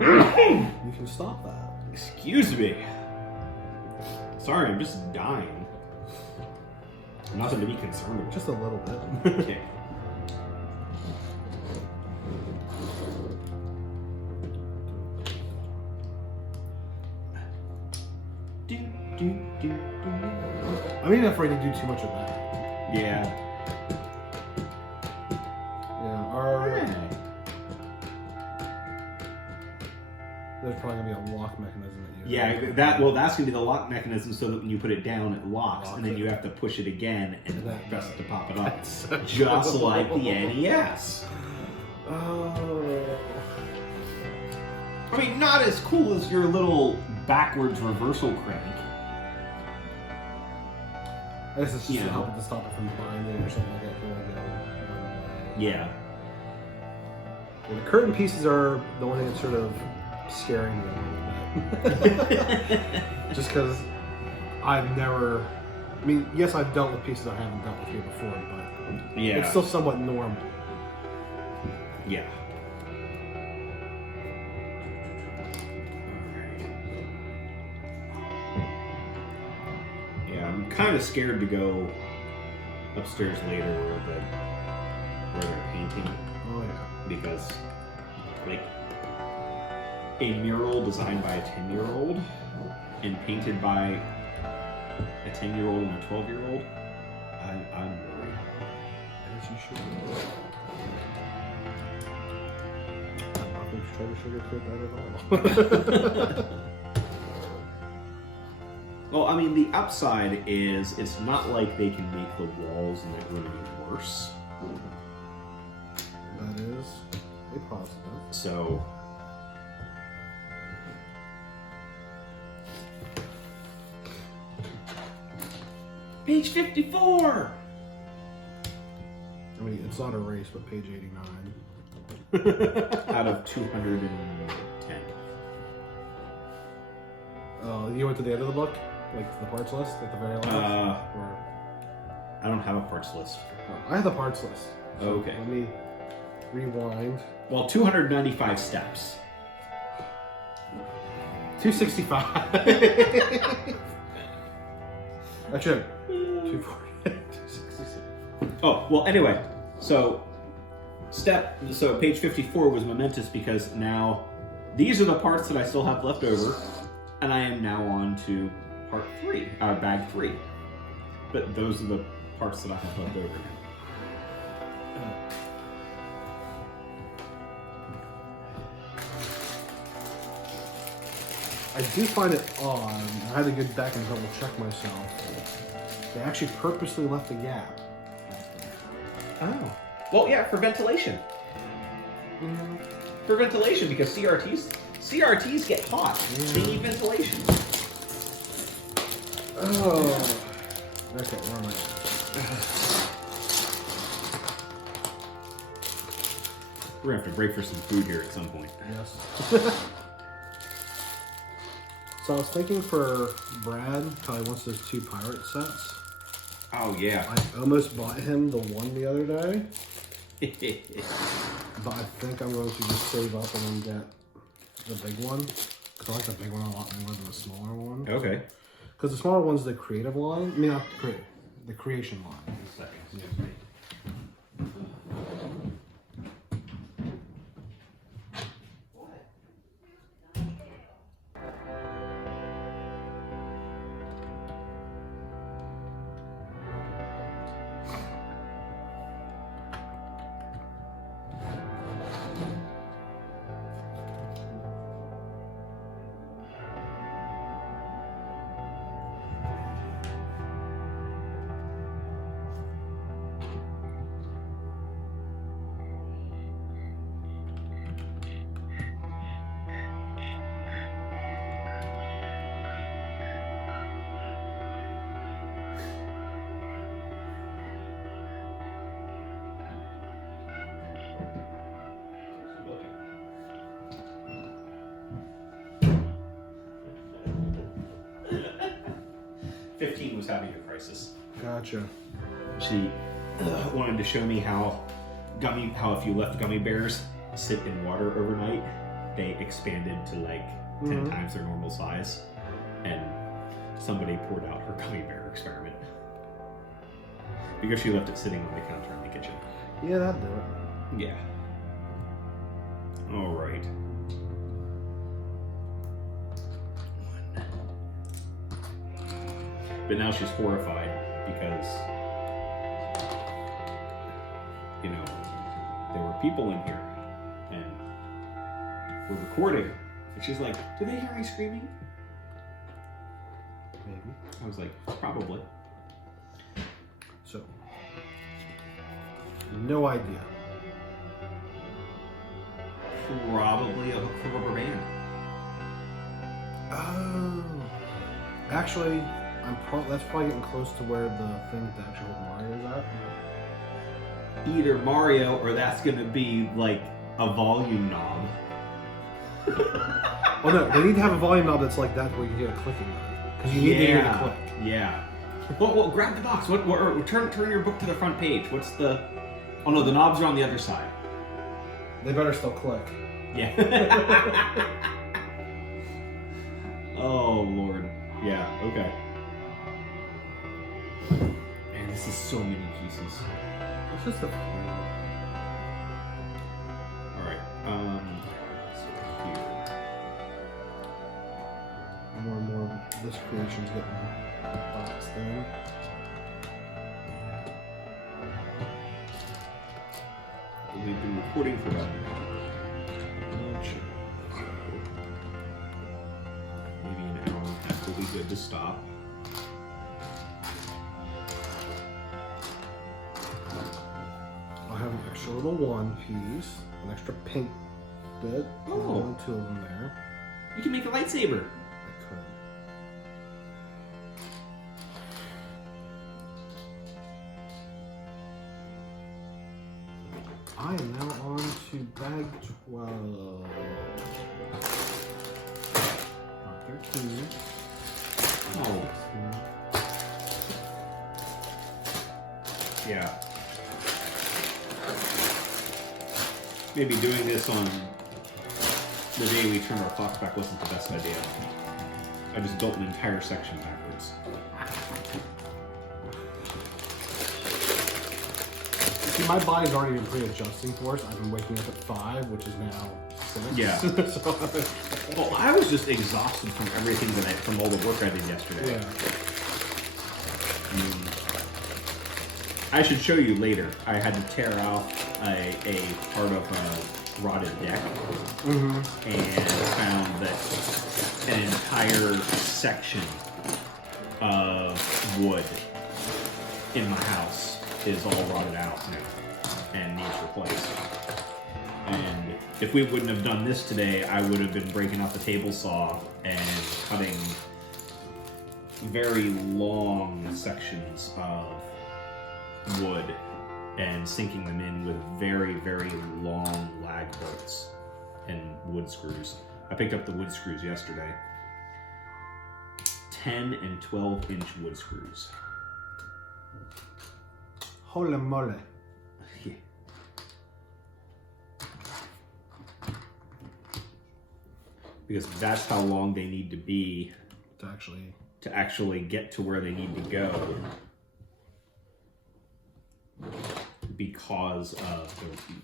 You can stop that. Excuse me. Sorry, I'm just dying. Nothing to be concerned about. Just a little bit. Okay. I'm even afraid to do too much of that. Yeah. There's probably gonna be a lock mechanism that you. Yeah, that's gonna be the lock mechanism, so that when you put it down, it locks, and then you have to push it again and press it to pop it up, just like the NES. Oh. I mean, not as cool as your little backwards reversal crank. I guess it's just to help to stop it from binding or something like that. Yeah. The curtain pieces are the one thing that's sort of scaring me a little bit. Just because I've never... I mean, yes, I've dealt with pieces I haven't dealt with here before, but yeah, it's still somewhat normal. Yeah. Yeah, I'm kind of scared to go upstairs later where they're painting. Oh yeah. Because, like, a mural designed by a 10-year-old and painted by a 10-year-old and a 12-year-old, I'm worried. As you should. I'm not going to try to sugarcoat that at all. Well, I mean, the upside is it's not like they can make the walls in that room any worse. That is a positive. So... Page 54! I mean, it's not a race, but page 89. Out of 210. You went to the end of the book? Like the parts list at the very last? Or... I don't have a parts list. I have the parts list. So okay. Let me rewind. Well, 295 steps. 265. Actually, 240. 266. Oh, well, anyway. So page 54 was momentous because now these are the parts that I still have left over, and I am now on to part 3, bag 3. But those are the parts that I have left over. I do find it odd. I had to go back and double check myself. They actually purposely left a gap. Oh. Well, yeah, for ventilation. Mm-hmm. For ventilation, because CRTs get hot. Yeah. They need ventilation. Oh. Okay, where am I? We're gonna have to break for some food here at some point. Yes. So I was thinking for Brad, probably wants those 2 pirate sets. Oh yeah. I almost bought him the one the other day. But I think I'm going to just save up and then get the big one. Because I like the big one a lot more than the smaller one. Okay. Because the smaller one's the creative line. I mean, not creative, the creation line. Excuse me. 15 was having a crisis. Gotcha. She wanted to show me how if you left gummy bears sit in water overnight, they expanded to like 10 times their normal size, and somebody poured out her gummy bear experiment because she left it sitting on the counter in the kitchen. Yeah, that'd do it. Yeah. All right. But now she's horrified because, you know, there were people in here and we're recording. And she's like, do they hear me screaming? Maybe. I was like, probably. So, no idea. Probably a hook for rubber band. Oh. Actually, that's probably getting close to where the thing that actually Mario's at. Either Mario or that's gonna be like a volume knob. Oh no, they need to have a volume knob that's like that where you can get a clicking on. Because you need to hear the click. Yeah. Well, grab the box. Or turn your book to the front page. What's the... Oh no, the knobs are on the other side. They better still click. Yeah. Oh, Lord. Yeah, okay. Man, this is so many pieces. It's just a... Alright, so here. More and more of this creation's getting boxed in. We've been recording for about maybe an hour and a half will be good to stop. I'll have an extra little one piece, an extra pink bit. Oh. And 2 of them there. You can make a lightsaber. I could. I am now on to bag 12. Not 13. Oh. Yeah. Maybe doing this on the day we turn our clocks back wasn't the best idea. I just built an entire section backwards. See, my body's already been pre-adjusting for us. I've been waking up at 5, which is now 6. Yeah. Well, I was just exhausted from everything from all the work I did yesterday. Yeah. I should show you later. I had to tear off a part of a rotted deck and found that an entire section of wood in my house is all rotted out now and needs replaced. And if we wouldn't have done this today, I would have been breaking out the table saw and cutting very long sections of wood and sinking them in with very, very long lag bolts and wood screws. I picked up the wood screws yesterday. 10 and 12-inch wood screws. Holy moly. Yeah. Because that's how long they need to be to actually get to where they need to go. Because of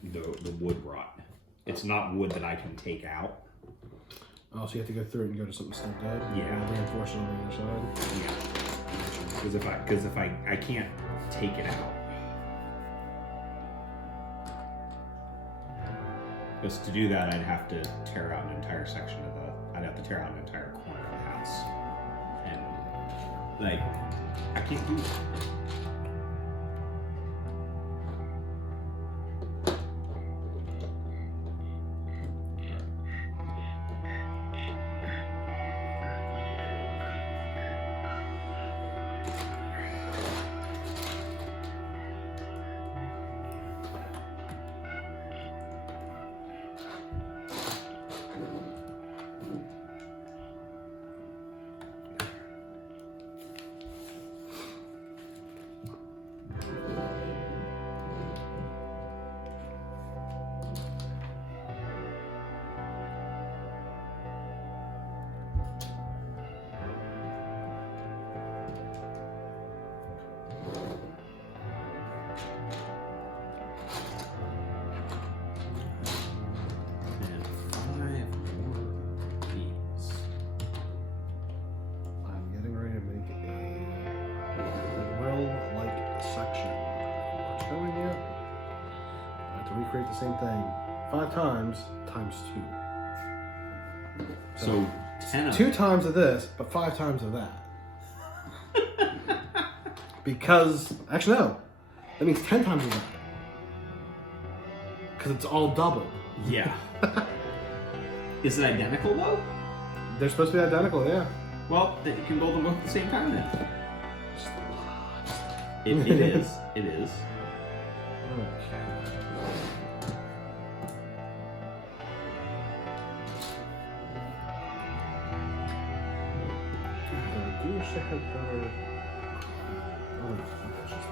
the wood rot. It's not wood that I can take out. Oh, so you have to go through it and go to something still dead? Yeah. And reinforce it on the other side? Yeah. Because if I can't take it out. Because to do that, I'd have to tear out an entire section of I'd have to tear out an entire corner of the house. And, like, I can't do that. create the same thing 5 times times 2. So 10 of 2 times of this, but 5 times of that. Because, actually no, that means 10 times of that. Because it's all doubled. Yeah. Is it identical though? They're supposed to be identical, yeah. Well, then you can build them both at the same time then. It is. It is. I do wish I had better. Oh, that's just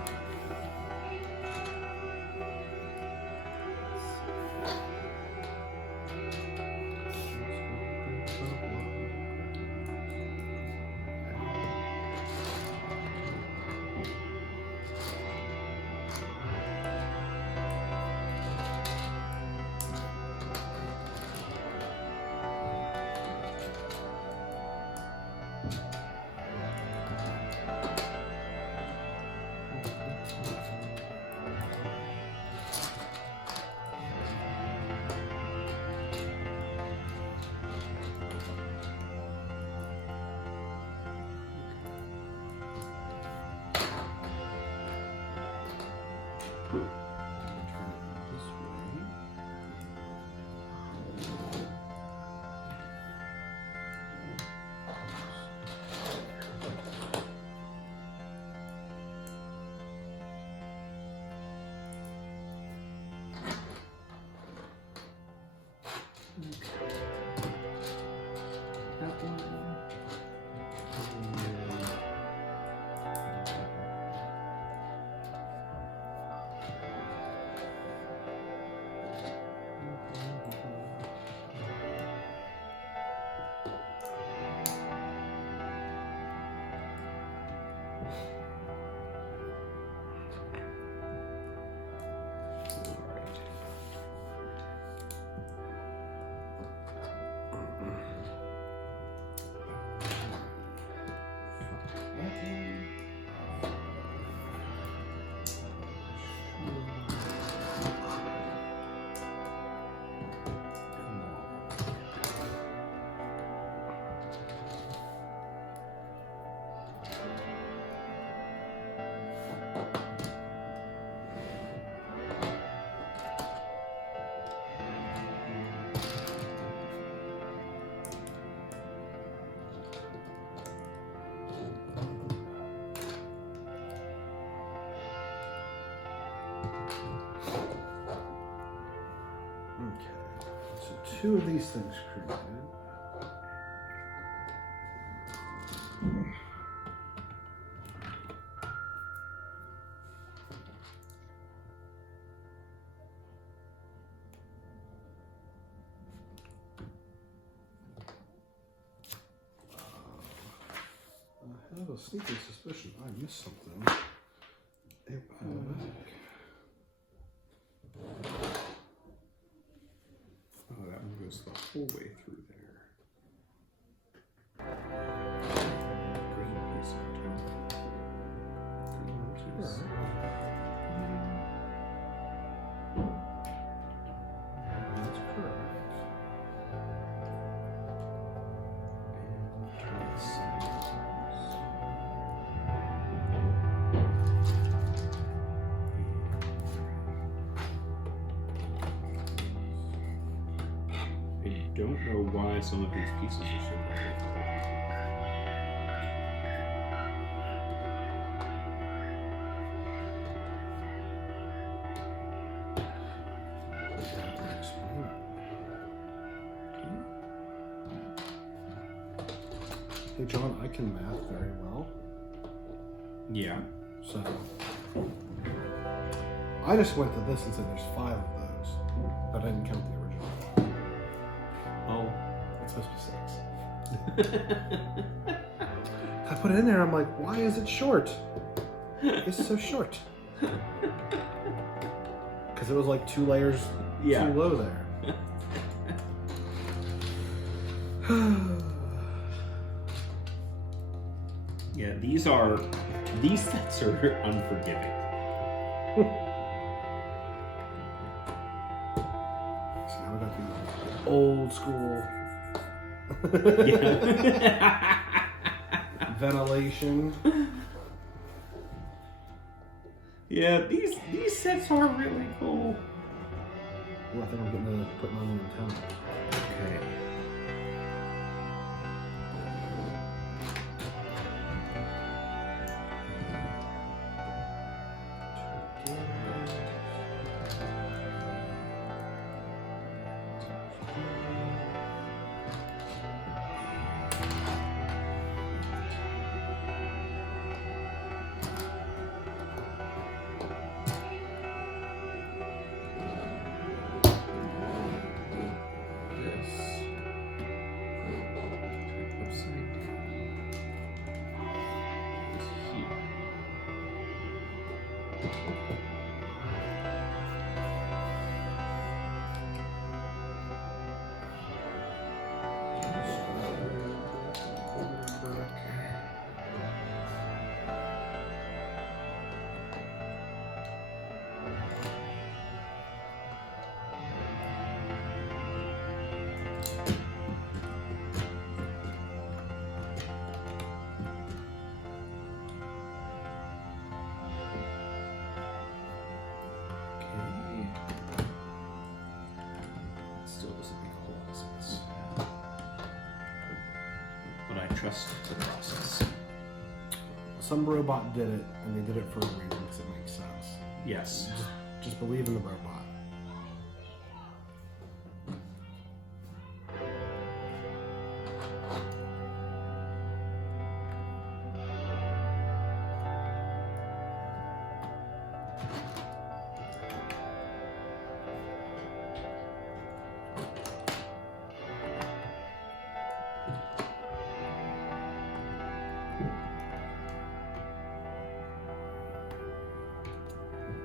so 2 of these things created. I have a sneaking suspicion I missed something. Oh, that one goes the whole way through there. Green piece of it. Green piece. That's correct. I don't know why some of these pieces are so different. Hey John, I can math very well. Yeah. So I just went to this and said there's 5 of those, but I didn't count the original. Oh. It's supposed to be 6. I put it in there, I'm like, why is it short? It's so short. Because it was like 2 layers too low there. Yeah, these sets are unforgiving. old school Yeah. ventilation. Yeah, these sets are really cool. Ooh, I think I'm getting to put my own antenna. Okay. Still doesn't make a whole lot of sense. But I trust the process. Some robot did it, and they did it for a reason because it makes sense. Yes. Just believe in the robot.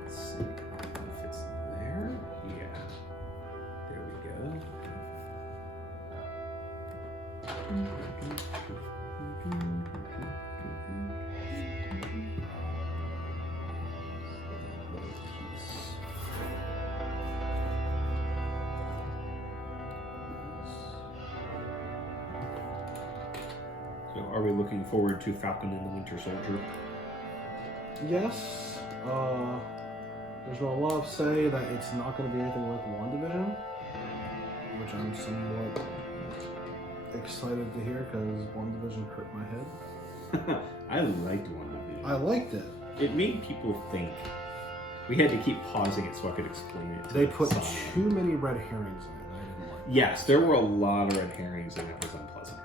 Let's see if it's there. Yeah. There we go. So are we looking forward to Falcon and the Winter Soldier? Yes. There's been a lot of say that it's not going to be anything like WandaVision, which I'm somewhat excited to hear because WandaVision hurt my head. I liked WandaVision. I liked it. It made people think. We had to keep pausing it so I could explain it. They put someone. too many red herrings in it. I didn't like. Yes, there were a lot of red herrings, and it was unpleasant.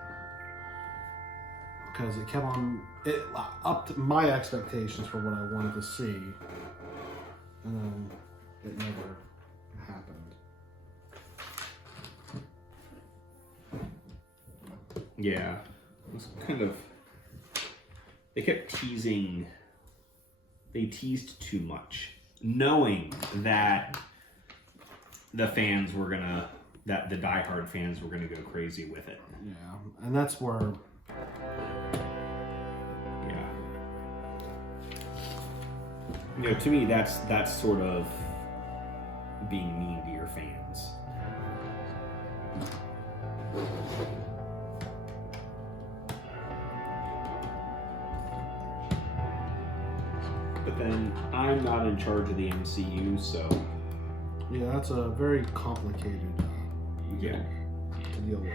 Because it kept on it upped my expectations for what I wanted to see, and then it never happened. Yeah, it was kind of. They kept teasing. They teased too much, knowing that the fans were gonna, that the diehard fans were gonna go crazy with it. Yeah, and that's where. Yeah. You know, to me, that's sort of being mean to your fans. But then I'm not in charge of the MCU, so Yeah, that's a very complicated yeah, to deal with.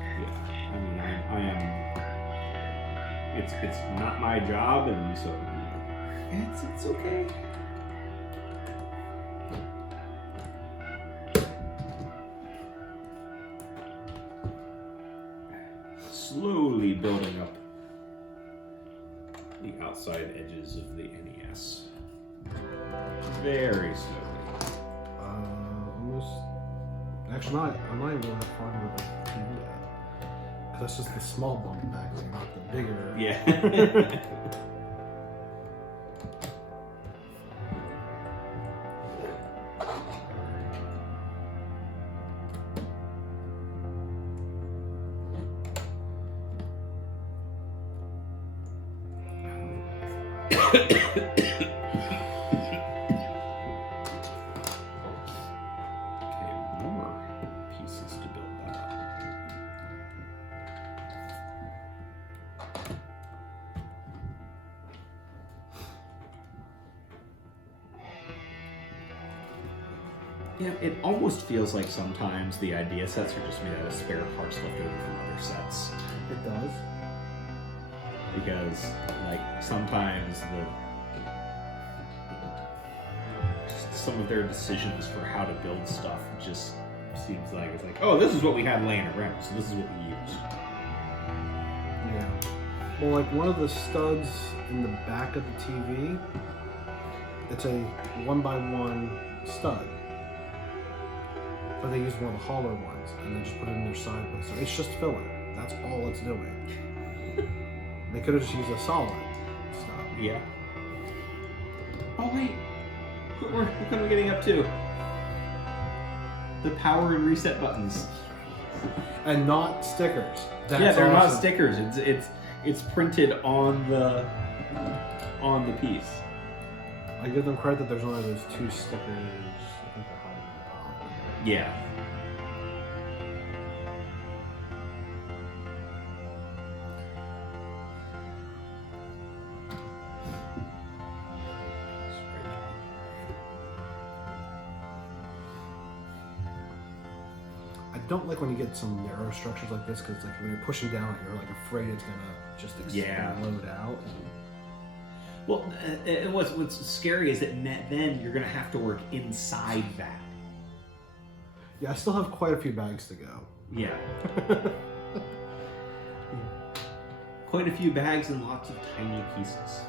yeah. I mean, I am. It's not my job, and so it's okay. Slowly building up the outside edges of the NES. Very slowly. Almost. Actually, I'm not even going that far with the TV yet. Because that's just the small bump back there, not the bigger. Yeah. Okay, more pieces Yeah, it almost feels like sometimes the idea sets are just made out of spare parts left over from other sets. It does. Because, like, sometimes some of their decisions for how to build stuff just seems like it's like, oh, this is what we had laying around, so this is what we used. Yeah. Well, like one of the studs in the back of the TV, it's a 1x1 stud. But they use one of the hollow ones and they just put it in their side plate. So it's just filler. That's all it's doing. They could have just used a solid stud. Yeah. Oh, wait. What are we getting up to? The power and reset buttons. And not stickers. That's yeah, they're not awesome. stickers. It's printed on the piece. I give them credit that there's only those 2 stickers. I think they're hiding in the bottom. Yeah. I don't like when you get some narrow structures like this because like when you're pushing down, you're like afraid it's gonna just explode out. Well, and what's scary is that then you're gonna have to work inside that. Yeah, I still have quite a few bags to go. Yeah. Quite a few bags and lots of tiny pieces.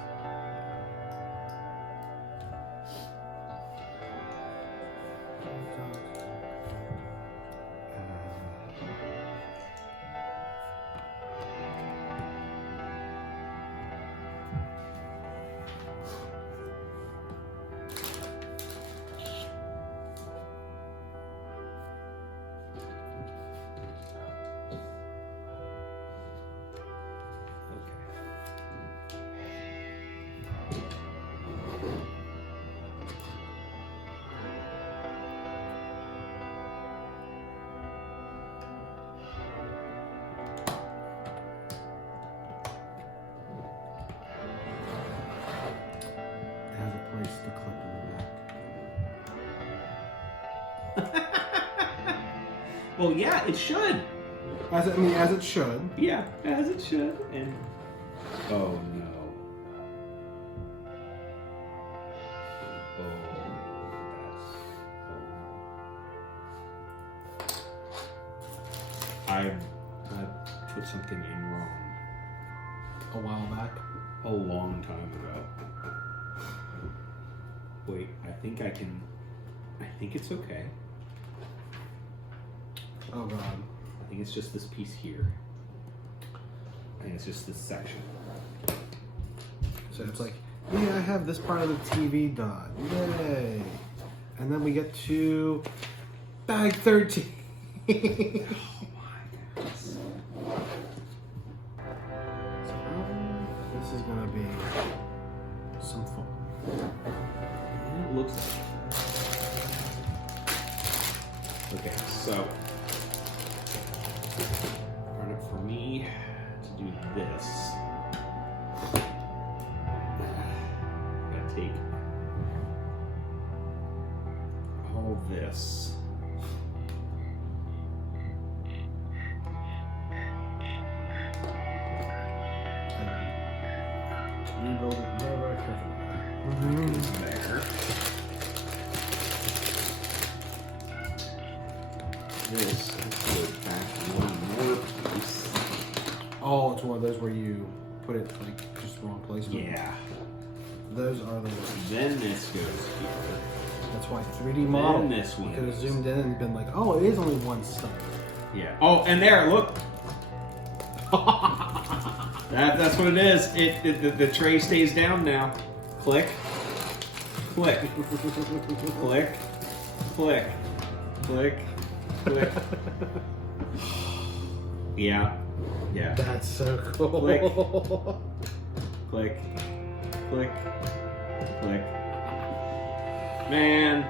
The clip in the back. Well, yeah, it should. As it should. Yeah, as it should. And oh no. Oh, I put something in wrong. A while back. A long time ago. Wait, I think it's okay. Oh god. I think it's just this piece here. I think it's just this section. So it's like, yeah, I have this part of the TV done. Yay. And then we get to bag 13. Oh my goodness. So, this is gonna be some fun. It looks like it. Okay, so hard up for me to do this. Gotta take all this. Rebuild it very carefully. It's there. This goes back one more piece. Oh, it's one of those where you put it like just the wrong place. Yeah. Those are the ones. Then this goes here. That's why 3D model. Then this You one could have goes. zoomed in and been like, oh, it is only one step. Yeah. Oh, and there, look. That's what it is. The tray stays down now. Click. Click. Click. Click. Click. Click. Yeah. Yeah. That's so cool. Click. Click. Click. Click. Man.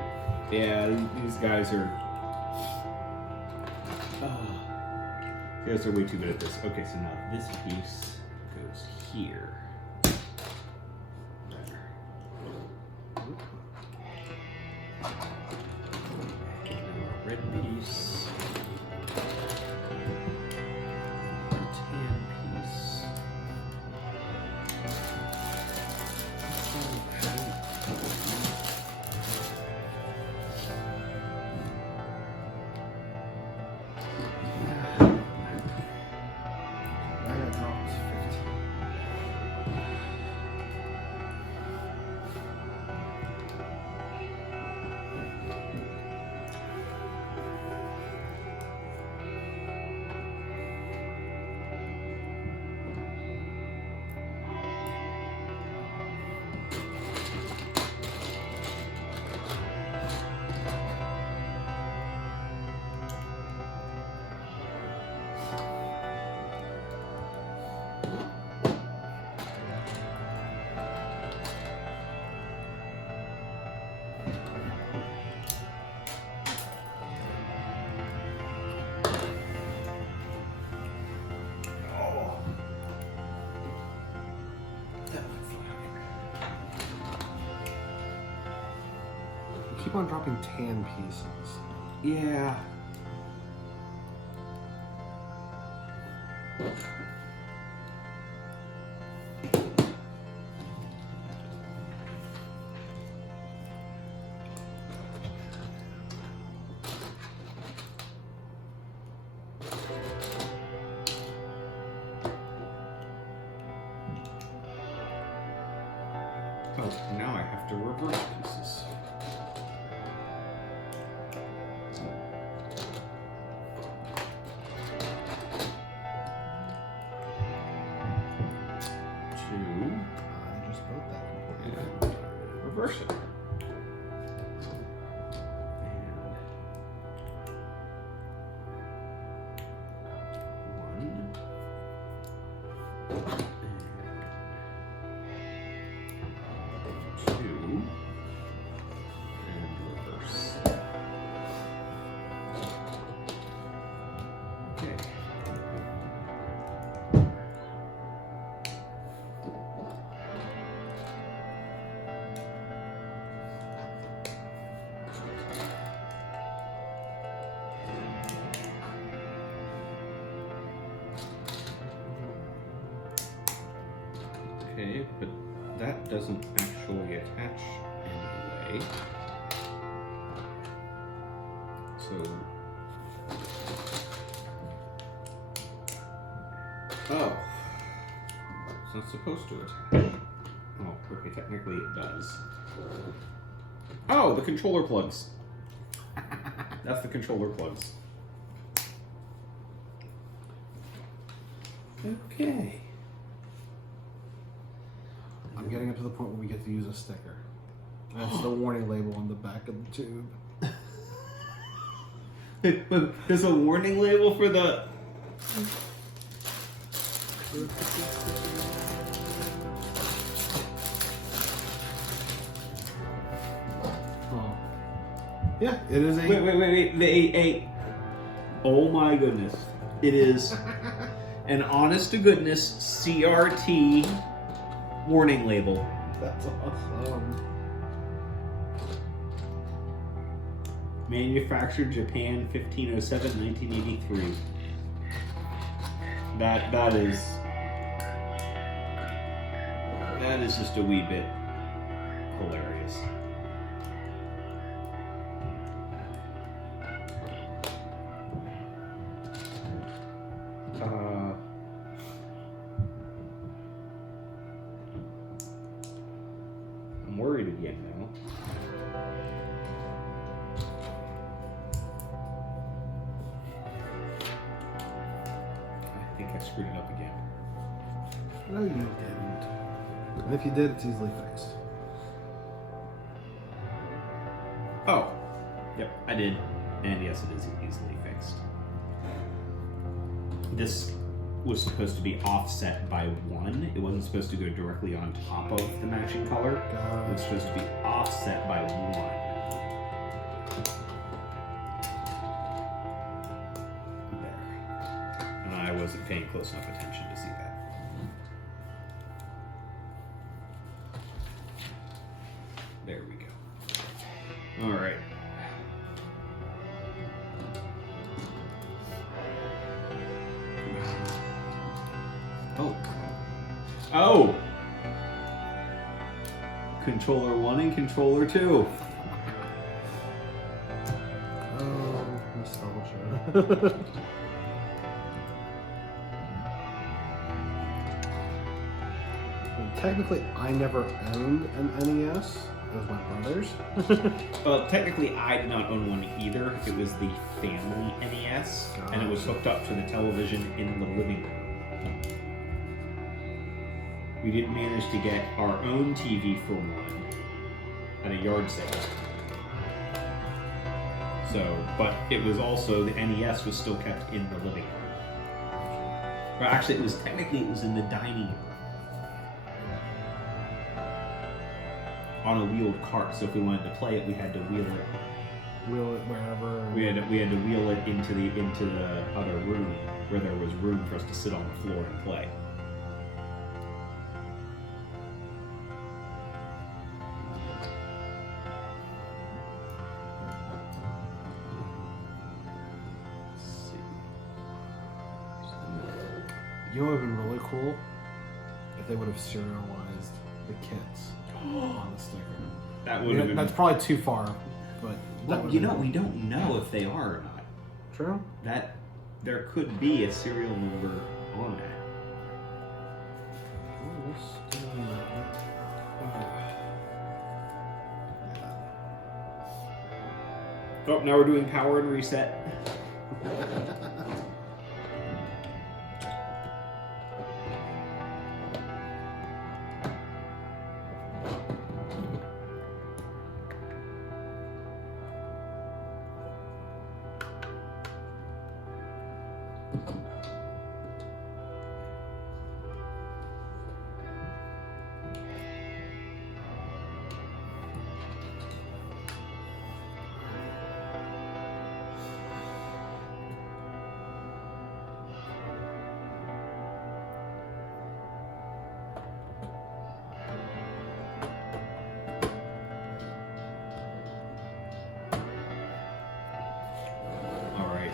Yeah, these guys are... You guys are way too good at this. Okay, so now this piece goes here. There. red piece. Tan piece. I got drops 15. Keep on dropping tan pieces. Yeah. Oh, now I have to reverse pieces. I just built that completely. And reverse it. And one. And two. And reverse. Okay. Okay, but that doesn't actually attach anyway. So, oh, it's not supposed to attach. Oh, okay, technically it does. Oh, the controller plugs. That's the controller plugs. Okay. I'm getting up to the point where we get to use a sticker. That's the warning label on the back of the tube. There's a warning label for the... Oh. Yeah, it is a... Wait. Oh my goodness. It is an honest to goodness CRT warning label. That's awesome. Manufactured Japan 1507 1983. That is just a wee bit hilarious. I'm worried again now. I think I screwed it up again. No, you didn't. And if you did, it's easily fixed. Oh, yep, I did. And yes, it is easily fixed. This was supposed to be offset by 1. It wasn't supposed to go directly on top of the matching color. It was supposed to be offset by 1. There. And I wasn't paying close enough attention to see that. There we go. All right. controller 1 and controller 2. Oh, nostalgia. Technically, I never owned an NES. It was my brother's. Well, technically, I did not own one either. It was the family NES, and it was hooked up to the television in the living room. We did manage to get our own TV for one at a yard sale. So, but it was also, the NES was still kept in the living room. Well, actually, it was in the dining room. On a wheeled cart, so if we wanted to play it, we had to wheel it. Wheel it wherever. We had to wheel it into the other room where there was room for us to sit on the floor and play. Let's see. You know what would have been really cool if they would have serialized the kits on the sticker. That would have been. That's probably too far, but Well, we don't know if they are or not. True. That there could be a serial number on that. Oh, now we're doing power and reset.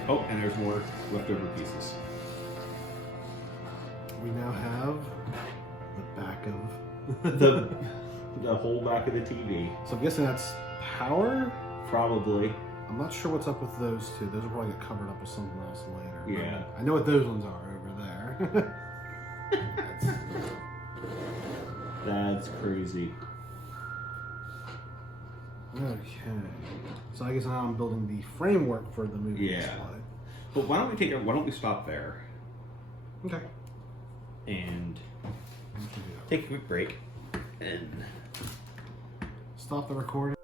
Oh, and there's more leftover pieces. We now have the back of the whole back of the TV. So I'm guessing that's power? Probably. I'm not sure what's up with those two. Those will probably get covered up with something else later. Yeah. I know what those ones are over there. That's crazy. Okay. So I guess now I'm building the framework for the movie Yeah. display. But why don't we stop there Okay. and take a quick break and Stop the recording.